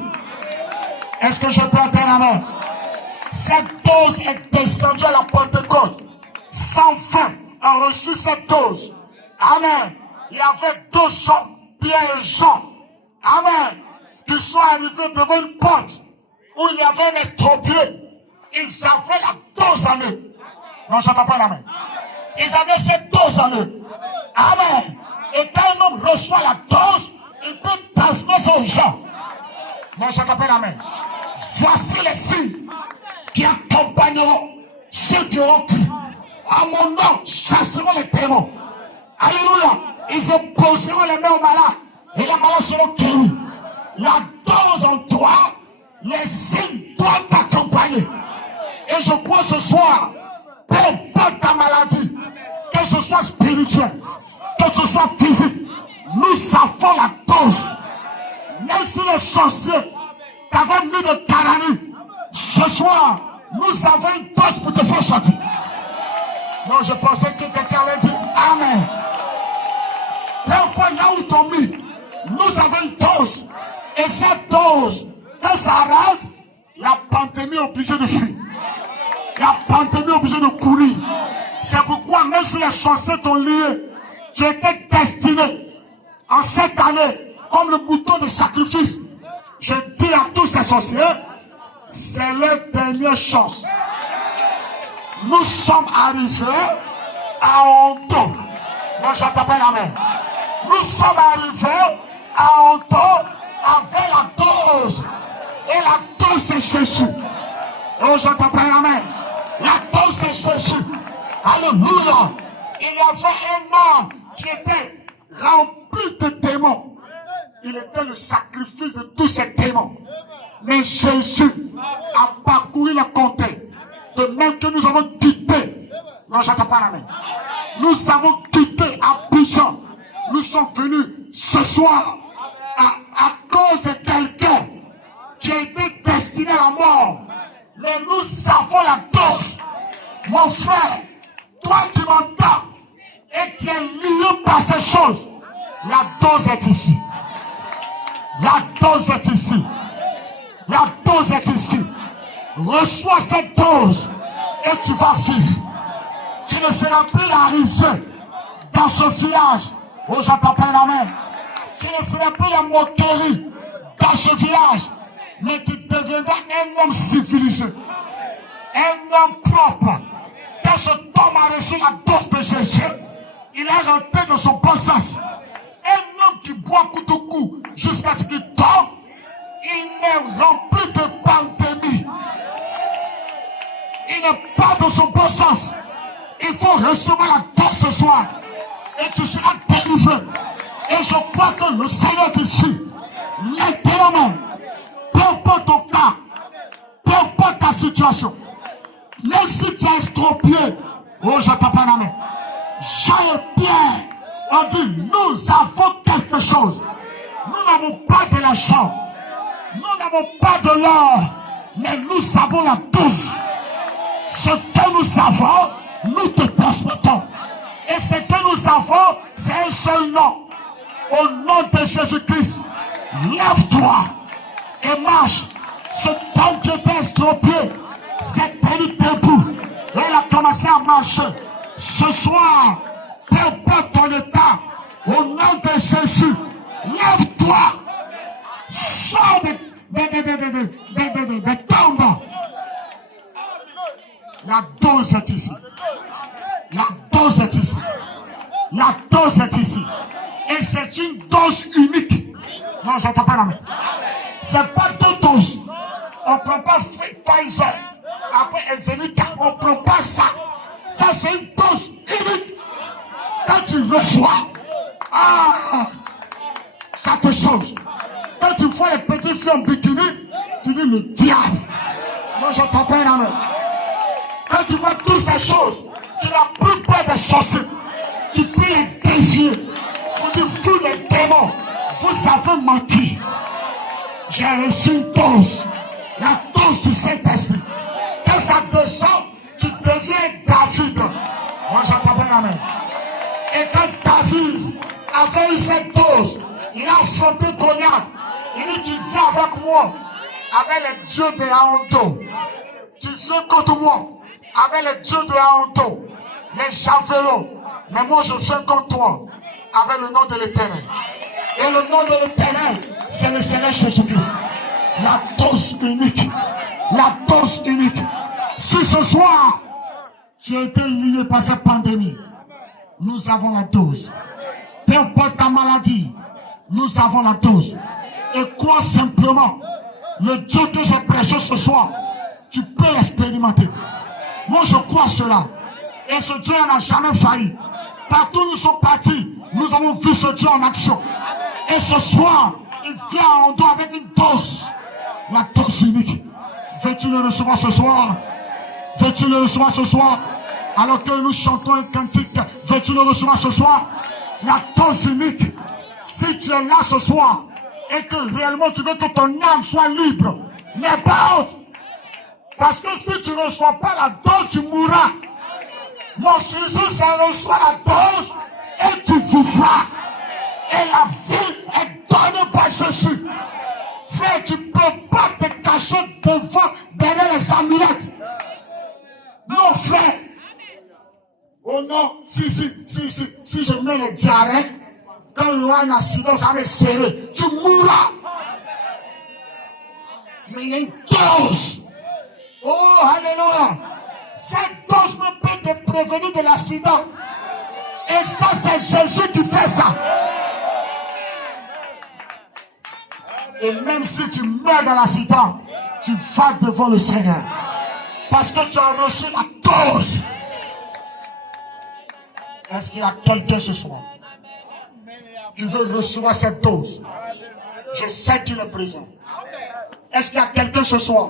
Est-ce que je peux entendre amen? Cette dose est descendue à la Pentecôte. 120 a reçu cette dose. Amen. Il y avait 2 hommes, Pierre et Jean. Amen. Qui sont arrivés devant une porte où il y avait un estropié. Ils avaient la dose en eux. Non, j'entends pas la main. Ils avaient cette dose en eux. Amen. Et quand un homme reçoit la dose, il peut transmettre aux gens. Non, j'entends pas la main. Voici les signes qui accompagneront ceux qui auront cru. À mon nom, chasseront les démons. Alléluia. Ils opposeront les mains aux malades. Et les malades seront guéris. La dose en toi, les signes doivent t'accompagner. Et je crois ce soir, peu importe ta maladie, que ce soit spirituel, que ce soit physique, nous avons la dose. Même si les sorciers t'avaient mis de carani, ce soir, nous avons une dose pour te faire sortir. Non, je pensais que quelqu'un allait dire Amen. Peu importe là où t'ont mis, nous avons une dose. Et cette dose, quand ça arrive, la pandémie est obligée de fuir. La pandémie est obligée de courir. C'est pourquoi même si les sorciers t'ont lié, tu étais destiné en cette année, comme le mouton de sacrifice. Je dis à tous ces sorciers, c'est leur dernière chance. Nous sommes arrivés à Hondo. Moi, j'entends pas la main. Nous sommes arrivés à Hondo avec la dose. Et la dose, c'est Jésus. Oh, j'entends pas la main. La dose, c'est Jésus. Alléluia. Il y avait un homme qui était rempli de démons. Il était le sacrifice de tous ces démons. Mais Jésus a parcouru la comté. De même que nous avons quitté. Non, j'entends pas la main. Nous avons quitté Abidjan. Nous sommes venus ce soir à cause de quelqu'un qui a été destiné à la mort. Mais nous avons la dose. Mon frère, toi qui m'entends et qui es lié par ces choses, la dose est ici. La dose est ici. La dose est ici. Reçois cette dose et tu vas vivre. Tu ne seras plus la risée dans ce village. Oh, j'entends pas la main. Tu ne seras plus la moquerie dans ce village. Mais tu deviendras un homme civilisé. Un homme propre. Que Quand cet homme a reçu la dose de Jésus, il est rentré dans son bon sens. Un homme qui boit coup de coup jusqu'à ce qu'il tombe, il est rempli de pandémie. Il n'est pas dans son bon sens. Il faut recevoir la dose ce soir. Et tu seras délivré. Et je crois que le Seigneur est ici. Maintenant, peu importe ton cas, peu importe ta situation, même si tu es estropié, oh, je t'appelle la main. Jean et Pierre ont dit, nous avons quelque chose. Nous n'avons pas de l'argent. Nous n'avons pas de l'or. Mais nous avons la douce. Ce que nous avons, nous te transmettons. Et ce que nous avons, c'est un seul nom. Au nom de Jésus-Christ, lève-toi et marche. Ce homme qui était estropié s'est tenu debout. Et il a commencé à marcher. Ce soir, peu importe ton état, au nom de Jésus, lève-toi. Sors des tombes. La dose est ici. La dose est ici. La dose est ici. Et c'est une dose unique. Non, j'entends pas la main. C'est pas deux doses. On ne prend pas Pfizer. Après Ezenica, on ne prend pas ça. Ça, c'est une dose unique. Quand tu reçois, ça te change. Quand tu vois les petites filles en bikini, tu dis le diable. Moi, j'entends pas la main. Quand tu vois toutes ces choses, tu n'as plus peur des sorciers. Tu peux les défier. On dit, vous les démons, vous avez menti. J'ai reçu une dose. La dose du Saint-Esprit. Quand ça descend, tu deviens David. Moi, j'entends pas la main. Et quand David avait eu cette dose, il a affronté Goliath. Il dit, tu viens avec moi, avec les dieux de Aondo. Tu viens contre moi, avec les dieux de Aondo, les javelots. Mais moi, je viens contre toi, avec le nom de l'Éternel. Et le nom de l'Éternel, c'est le Seigneur Jésus-Christ. La dose unique. La dose unique. Si ce soir, tu as été lié par cette pandémie, nous avons la dose. Peu importe ta maladie, nous avons la dose. Et crois simplement, le Dieu que j'ai prêché ce soir, tu peux l'expérimenter. Moi, je crois cela. Et ce Dieu n'a jamais failli. Partout où nous sommes partis, nous avons vu ce Dieu en action. Et ce soir, il vient en dos avec une dose. La dose unique. Veux-tu le recevoir ce soir? Veux-tu le recevoir ce soir? Alors que nous chantons un cantique, veux-tu le recevoir ce soir? La dose unique. Si tu es là ce soir, et que réellement tu veux que ton âme soit libre, n'aie pas honte. Parce que si tu ne reçois pas la dose, tu mourras. Mon sujet, c'est reçois la dose et tu vivras. Et la vie est donnée par Jésus. Frère, tu ne peux pas te cacher derrière les amulettes. Non, frère. Oh non, si je mets le diarrhée, quand il y aura un accident, ça va me serrer. Tu mourras. Mais il y a une dose. Oh, alléluia. Cette dose me peut te prévenir de l'accident. Et ça, c'est Jésus qui fait ça. Et même si tu meurs dans l'accident, tu vas devant le Seigneur. Parce que tu as reçu la dose. Est-ce qu'il y a quelqu'un ce soir qui veut recevoir cette dose? Je sais qu'il est présent. Est-ce qu'il y a quelqu'un ce soir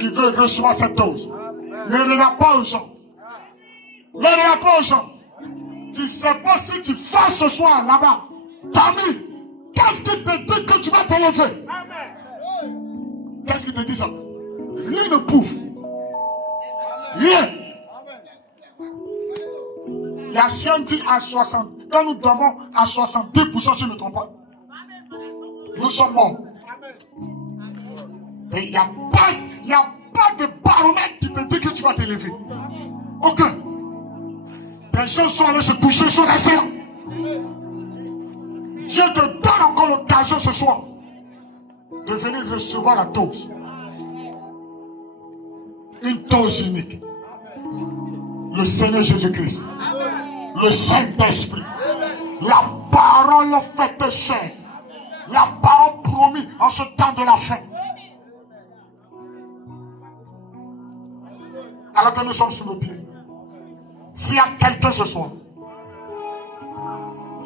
qui veut recevoir cette dose? Ne regarde pas aux gens. Ne regarde pas aux gens. Tu ne sais pas si tu fais ce soir là-bas. Tommy, qu'est-ce qui te dit que tu vas t'élever? Qu'est-ce qui te dit ça? Rien ne prouve. Rien. La science dit à 60. Quand nous dormons à 70%, si je ne me trompe pas, nous sommes morts. Et il n'y a pas de baromètre qui te dit que tu vas t'élever. Aucun. Les gens sont allés se coucher sur la scène. Dieu te donne encore l'occasion ce soir de venir recevoir la dose. Une dose unique. le Seigneur Jésus-Christ, le Saint-Esprit, la parole faite chair, la parole promise en ce temps de la fin. Alors que nous sommes sur nos pieds, s'il y a quelqu'un ce soir,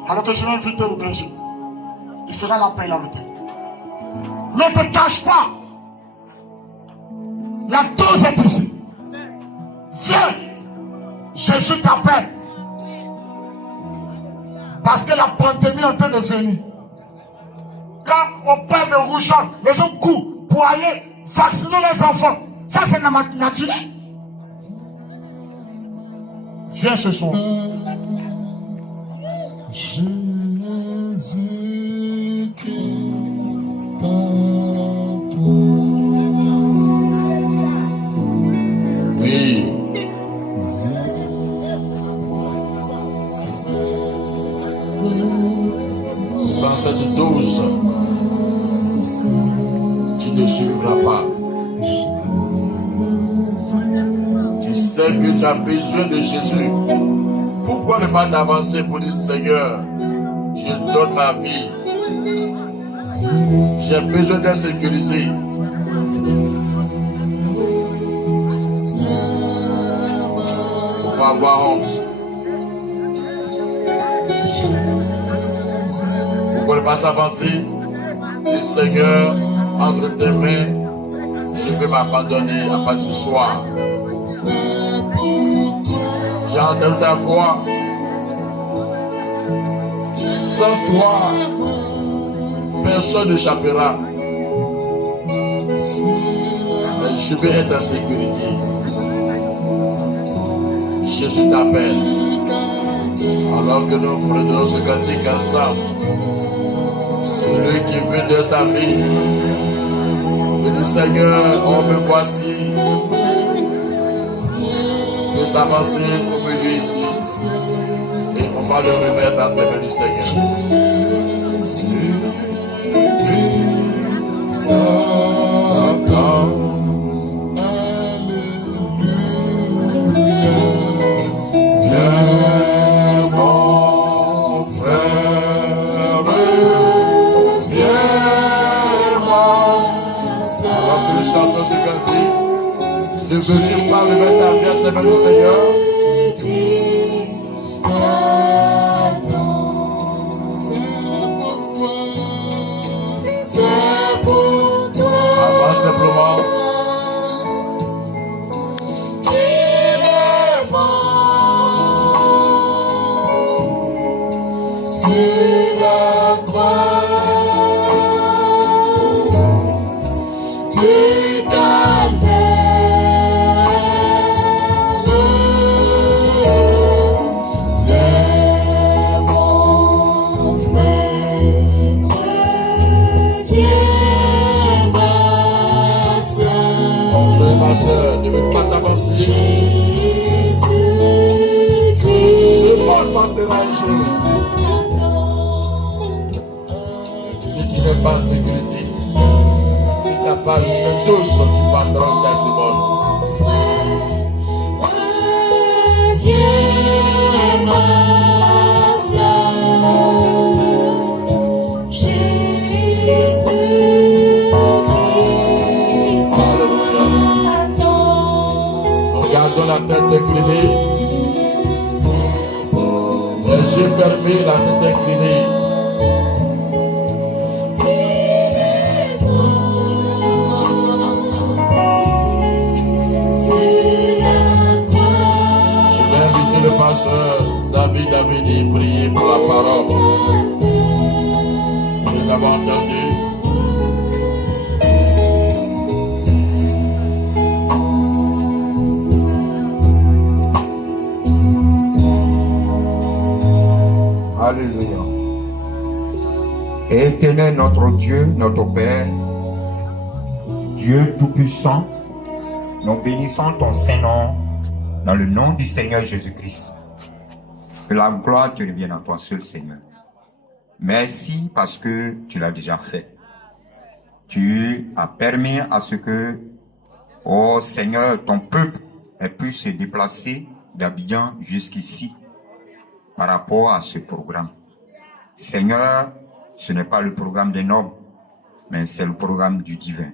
alors que je vais inviter le berger, il fera l'appel avec toi. Ne te cache pas. La dose est ici. Viens. Jésus t'appelle. Parce que la pandémie est en train de venir. Quand on parle de rougeole, les gens courent pour aller vacciner les enfants. Ça, c'est naturel. Viens ce soir. Oui. Sans cette dose, tu ne suivras pas. Tu sais que tu as besoin de Jésus. Pourquoi ne pas t'avancer pour dire Seigneur, je donne ma vie. J'ai besoin d'être sécurisé. Pour pas avoir honte. Pourquoi ne pas s'avancer? Le Seigneur, entre tes mains, je vais m'abandonner à partir du soir. J'ai entendu ta voix. Sans toi, personne n'échappera. Mais je vais être en sécurité. Jésus t'appelle. Alors que nous prenons ce cantique ensemble, celui qui veut de sa vie, me dit Seigneur, on me voici. Nous s'avancer au milieu ici. Et on va le remettre entre les mains du Seigneur. Viens mon frère, viens ma sœur. Alors que nous chantons ce cantique, ne veux-tu pas remettre ta vie entre les mains du Seigneur? Simplement. Il est mort sur la croix du calvaire. Viens mon frère, Dieu Ma soeur, ne veux pas t'avancer. Jésus-Christ, Ce monde passera un jour. Si tu n'es pas en sécurité, si tu n'as pas le tous, tu passeras aussi à ce monde. Dieu ma sœur, Jésus-Christ. Regardons la tête inclinée. Les yeux fermés, la tête inclinée. Je vais inviter le pasteur David à venir prier pour la parole. Nous avons entendu. Alléluia. Éternel notre Dieu, notre Père, Dieu Tout-Puissant, nous bénissons ton Saint-Nom dans le nom du Seigneur Jésus-Christ. Que la gloire te revienne à toi seul, Seigneur. Merci parce que tu l'as déjà fait. Tu as permis à ce que, oh Seigneur, ton peuple ait pu se déplacer d'Abidjan jusqu'ici par rapport à ce programme. Seigneur, ce n'est pas le programme des hommes, mais c'est le programme du divin.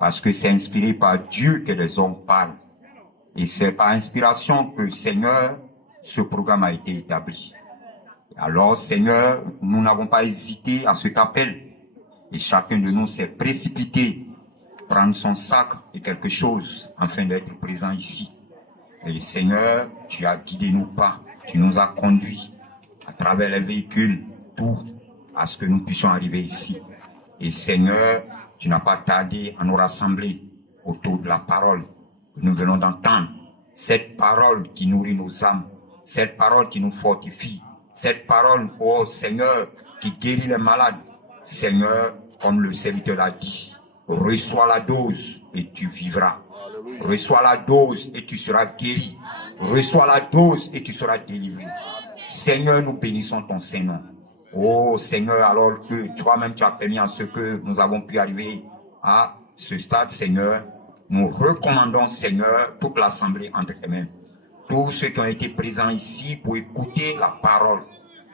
Parce que c'est inspiré par Dieu que les hommes parlent. Et c'est par inspiration que, Seigneur, ce programme a été établi. Alors, Seigneur, nous n'avons pas hésité à cet appel. Et chacun de nous s'est précipité, prendre son sac et quelque chose, afin d'être présent ici. Et Seigneur, tu as guidé nos pas, tu nous as conduits à travers les véhicules, tout, à ce que nous puissions arriver ici. Et Seigneur, tu n'as pas tardé à nous rassembler autour de la parole que nous venons d'entendre. Cette parole qui nourrit nos âmes, cette parole qui nous fortifie, cette parole, oh Seigneur, qui guérit les malades. Seigneur, comme le serviteur l'a dit, reçois la dose et tu vivras. Reçois la dose et tu seras guéri. Reçois la dose et tu seras délivré. Seigneur, nous bénissons ton Saint-Nom. Oh Seigneur, alors que toi-même tu as permis à ce que nous avons pu arriver à ce stade, Seigneur, nous recommandons, Seigneur, toute l'assemblée entre tes mains. Tous ceux qui ont été présents ici pour écouter la parole.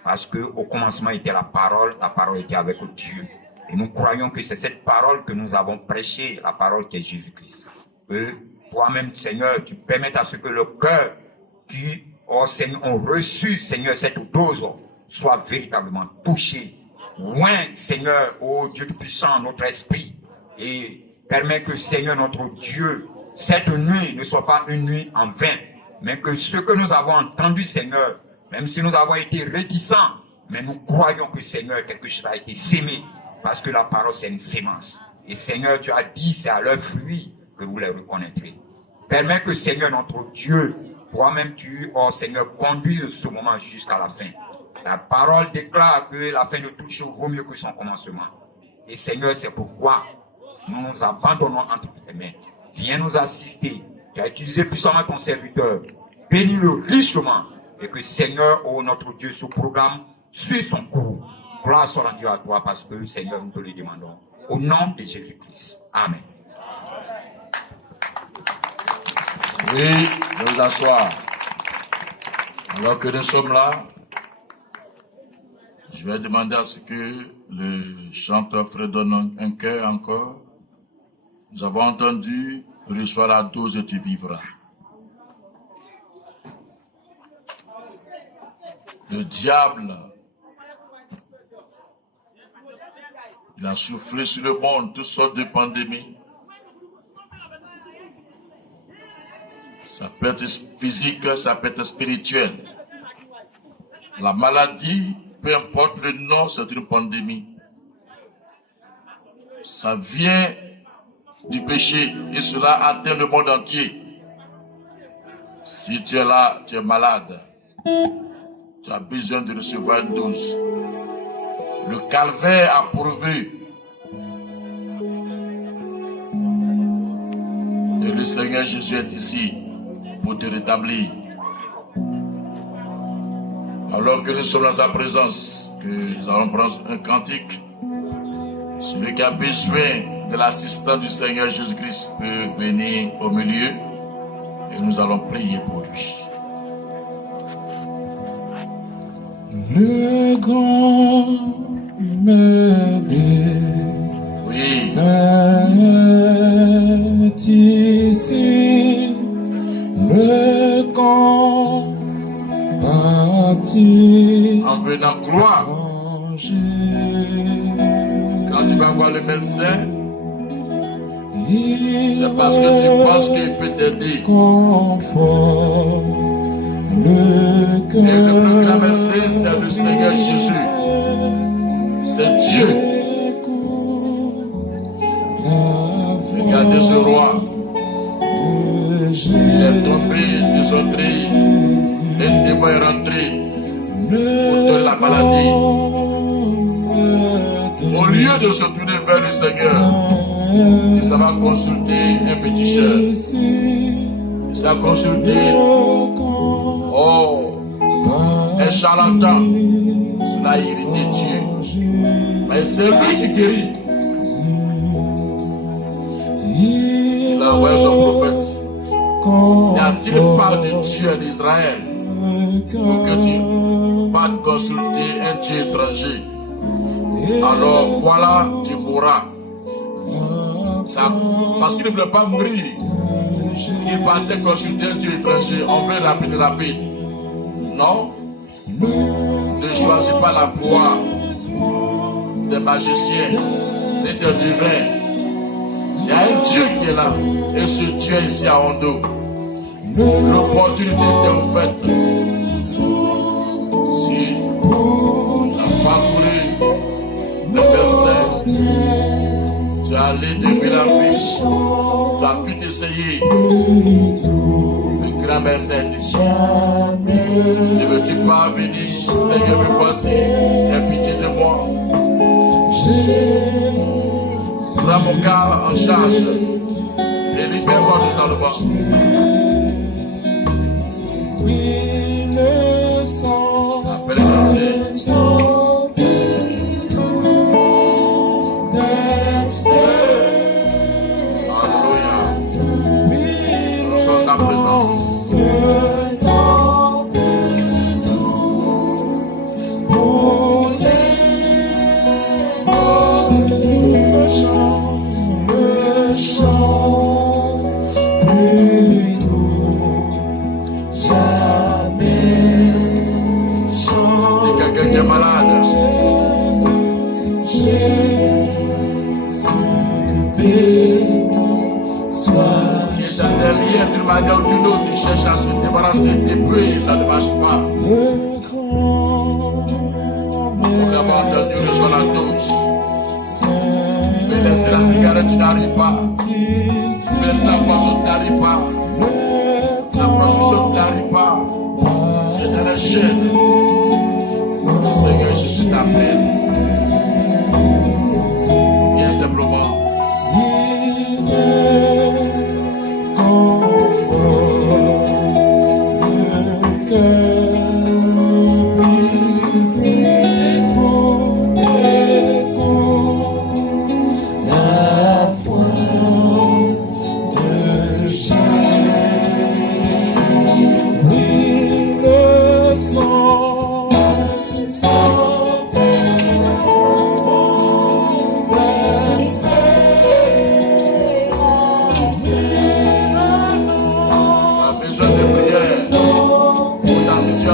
Parce que au commencement était la parole était avec Dieu. Et nous croyons que c'est cette parole que nous avons prêchée, la parole qui est Jésus-Christ. Que toi-même, Seigneur, tu permettes à ce que le cœur qui, oh Seigneur, ont reçu, Seigneur, cette dose, soit véritablement touché. Loin, Seigneur, ô Dieu Tout-Puissant, notre esprit, et permet que, Seigneur, notre Dieu, cette nuit ne soit pas une nuit en vain, mais que ce que nous avons entendu, Seigneur, même si nous avons été réticents, mais nous croyons que, Seigneur, quelque chose a été sémé, parce que la parole, c'est une sémence. Et Seigneur, tu as dit, c'est à leur fruit que vous les reconnaîtrez. Permets que, Seigneur, notre Dieu, toi-même, tu, oh Seigneur, conduis ce moment jusqu'à la fin. La parole déclare que la fin de toute chose vaut mieux que son commencement. Et Seigneur, c'est pourquoi nous nous abandonnons entre tes mains. Viens nous assister. Tu as utilisé puissamment ton serviteur. Bénis-le richement. Et que Seigneur, oh notre Dieu, ce programme suit son cours. Gloire soit rendue à toi parce que Seigneur, nous te le demandons. Au nom de Jésus-Christ. Amen. Oui, de vous asseoir. Alors que nous sommes là, je vais demander à ce que le chanteur fredonne un cœur encore. Nous avons entendu, reçois la dose et tu vivras. Le diable, il a soufflé sur le monde toutes sortes de pandémies. Ça peut être physique, ça peut être spirituel. La maladie, peu importe le nom, c'est une pandémie. Ça vient du péché et cela atteint le monde entier. Si tu es là, tu es malade, tu as besoin de recevoir une dose. Le calvaire a prouvé. Et le Seigneur Jésus est ici pour te rétablir. Alors que nous sommes dans sa présence, que nous allons prendre un cantique. Celui qui a besoin de l'assistance du Seigneur Jésus-Christ peut venir au milieu et nous allons prier pour lui. Le grand m'aider, Oui, c'est ici, le grand parti en venant croire, quand tu vas voir le médecin, c'est parce que tu penses qu'il peut t'aider. Et le plus grand merci, c'est le Seigneur Jésus. C'est Dieu. Regardez ce roi. Il est tombé de son lit. Un démon est rentré pour donner la maladie. Au lieu de se tourner vers le Seigneur, il s'en va consulter un féticheur. Il s'en va consulter un charlatan. Cela a irrité Dieu. Mais c'est lui qui guérit. Il a envoyé son prophète. N'y a-t-il pas part du Dieu d'Israël pour que tu vas consulter un Dieu étranger. Alors voilà, tu mourras. Ça, parce qu'il ne voulait pas mourir. Il partait consulter un Dieu étranger. On veut rapide. Non. Ne choisis pas la voie des magiciens, des dieux divins. Il y a un Dieu qui est là. Et ce Dieu est ici à Hondo. L'opportunité était offerte. Si tu as parcouru le verset, tu es allé depuis la riche, tu as pu t'essayer. Le grand merci est ici. Ne veux-tu pas venir, Seigneur, me voici, aie pitié de moi. Prends mon cas en charge et libère-moi de dans le bas. Appelle les Alléluia. Nous sommes en présence. D'une manière ou d'une autre, il cherche à se débarrasser des bruits, ça ne marche pas. Nous l'avons entendu, reçoit la douche. Tu veux laisser la cigarette, tu n'arrives pas. Tu veux laisser la poisson, tu n'arrives pas. La prostitution, tu n'arrives pas. Tu es dans la chaîne. Le Seigneur Jésus t'appelle. Bien simplement.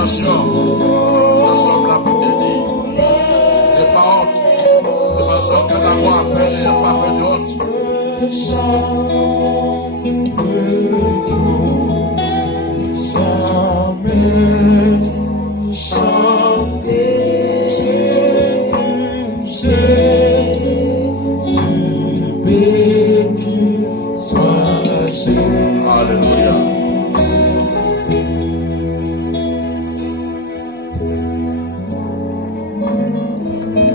Nous sommes là pour t'aider. N'aie pas honte. De façon que la voix après, il n'y a pas fait de honte. Alléluia.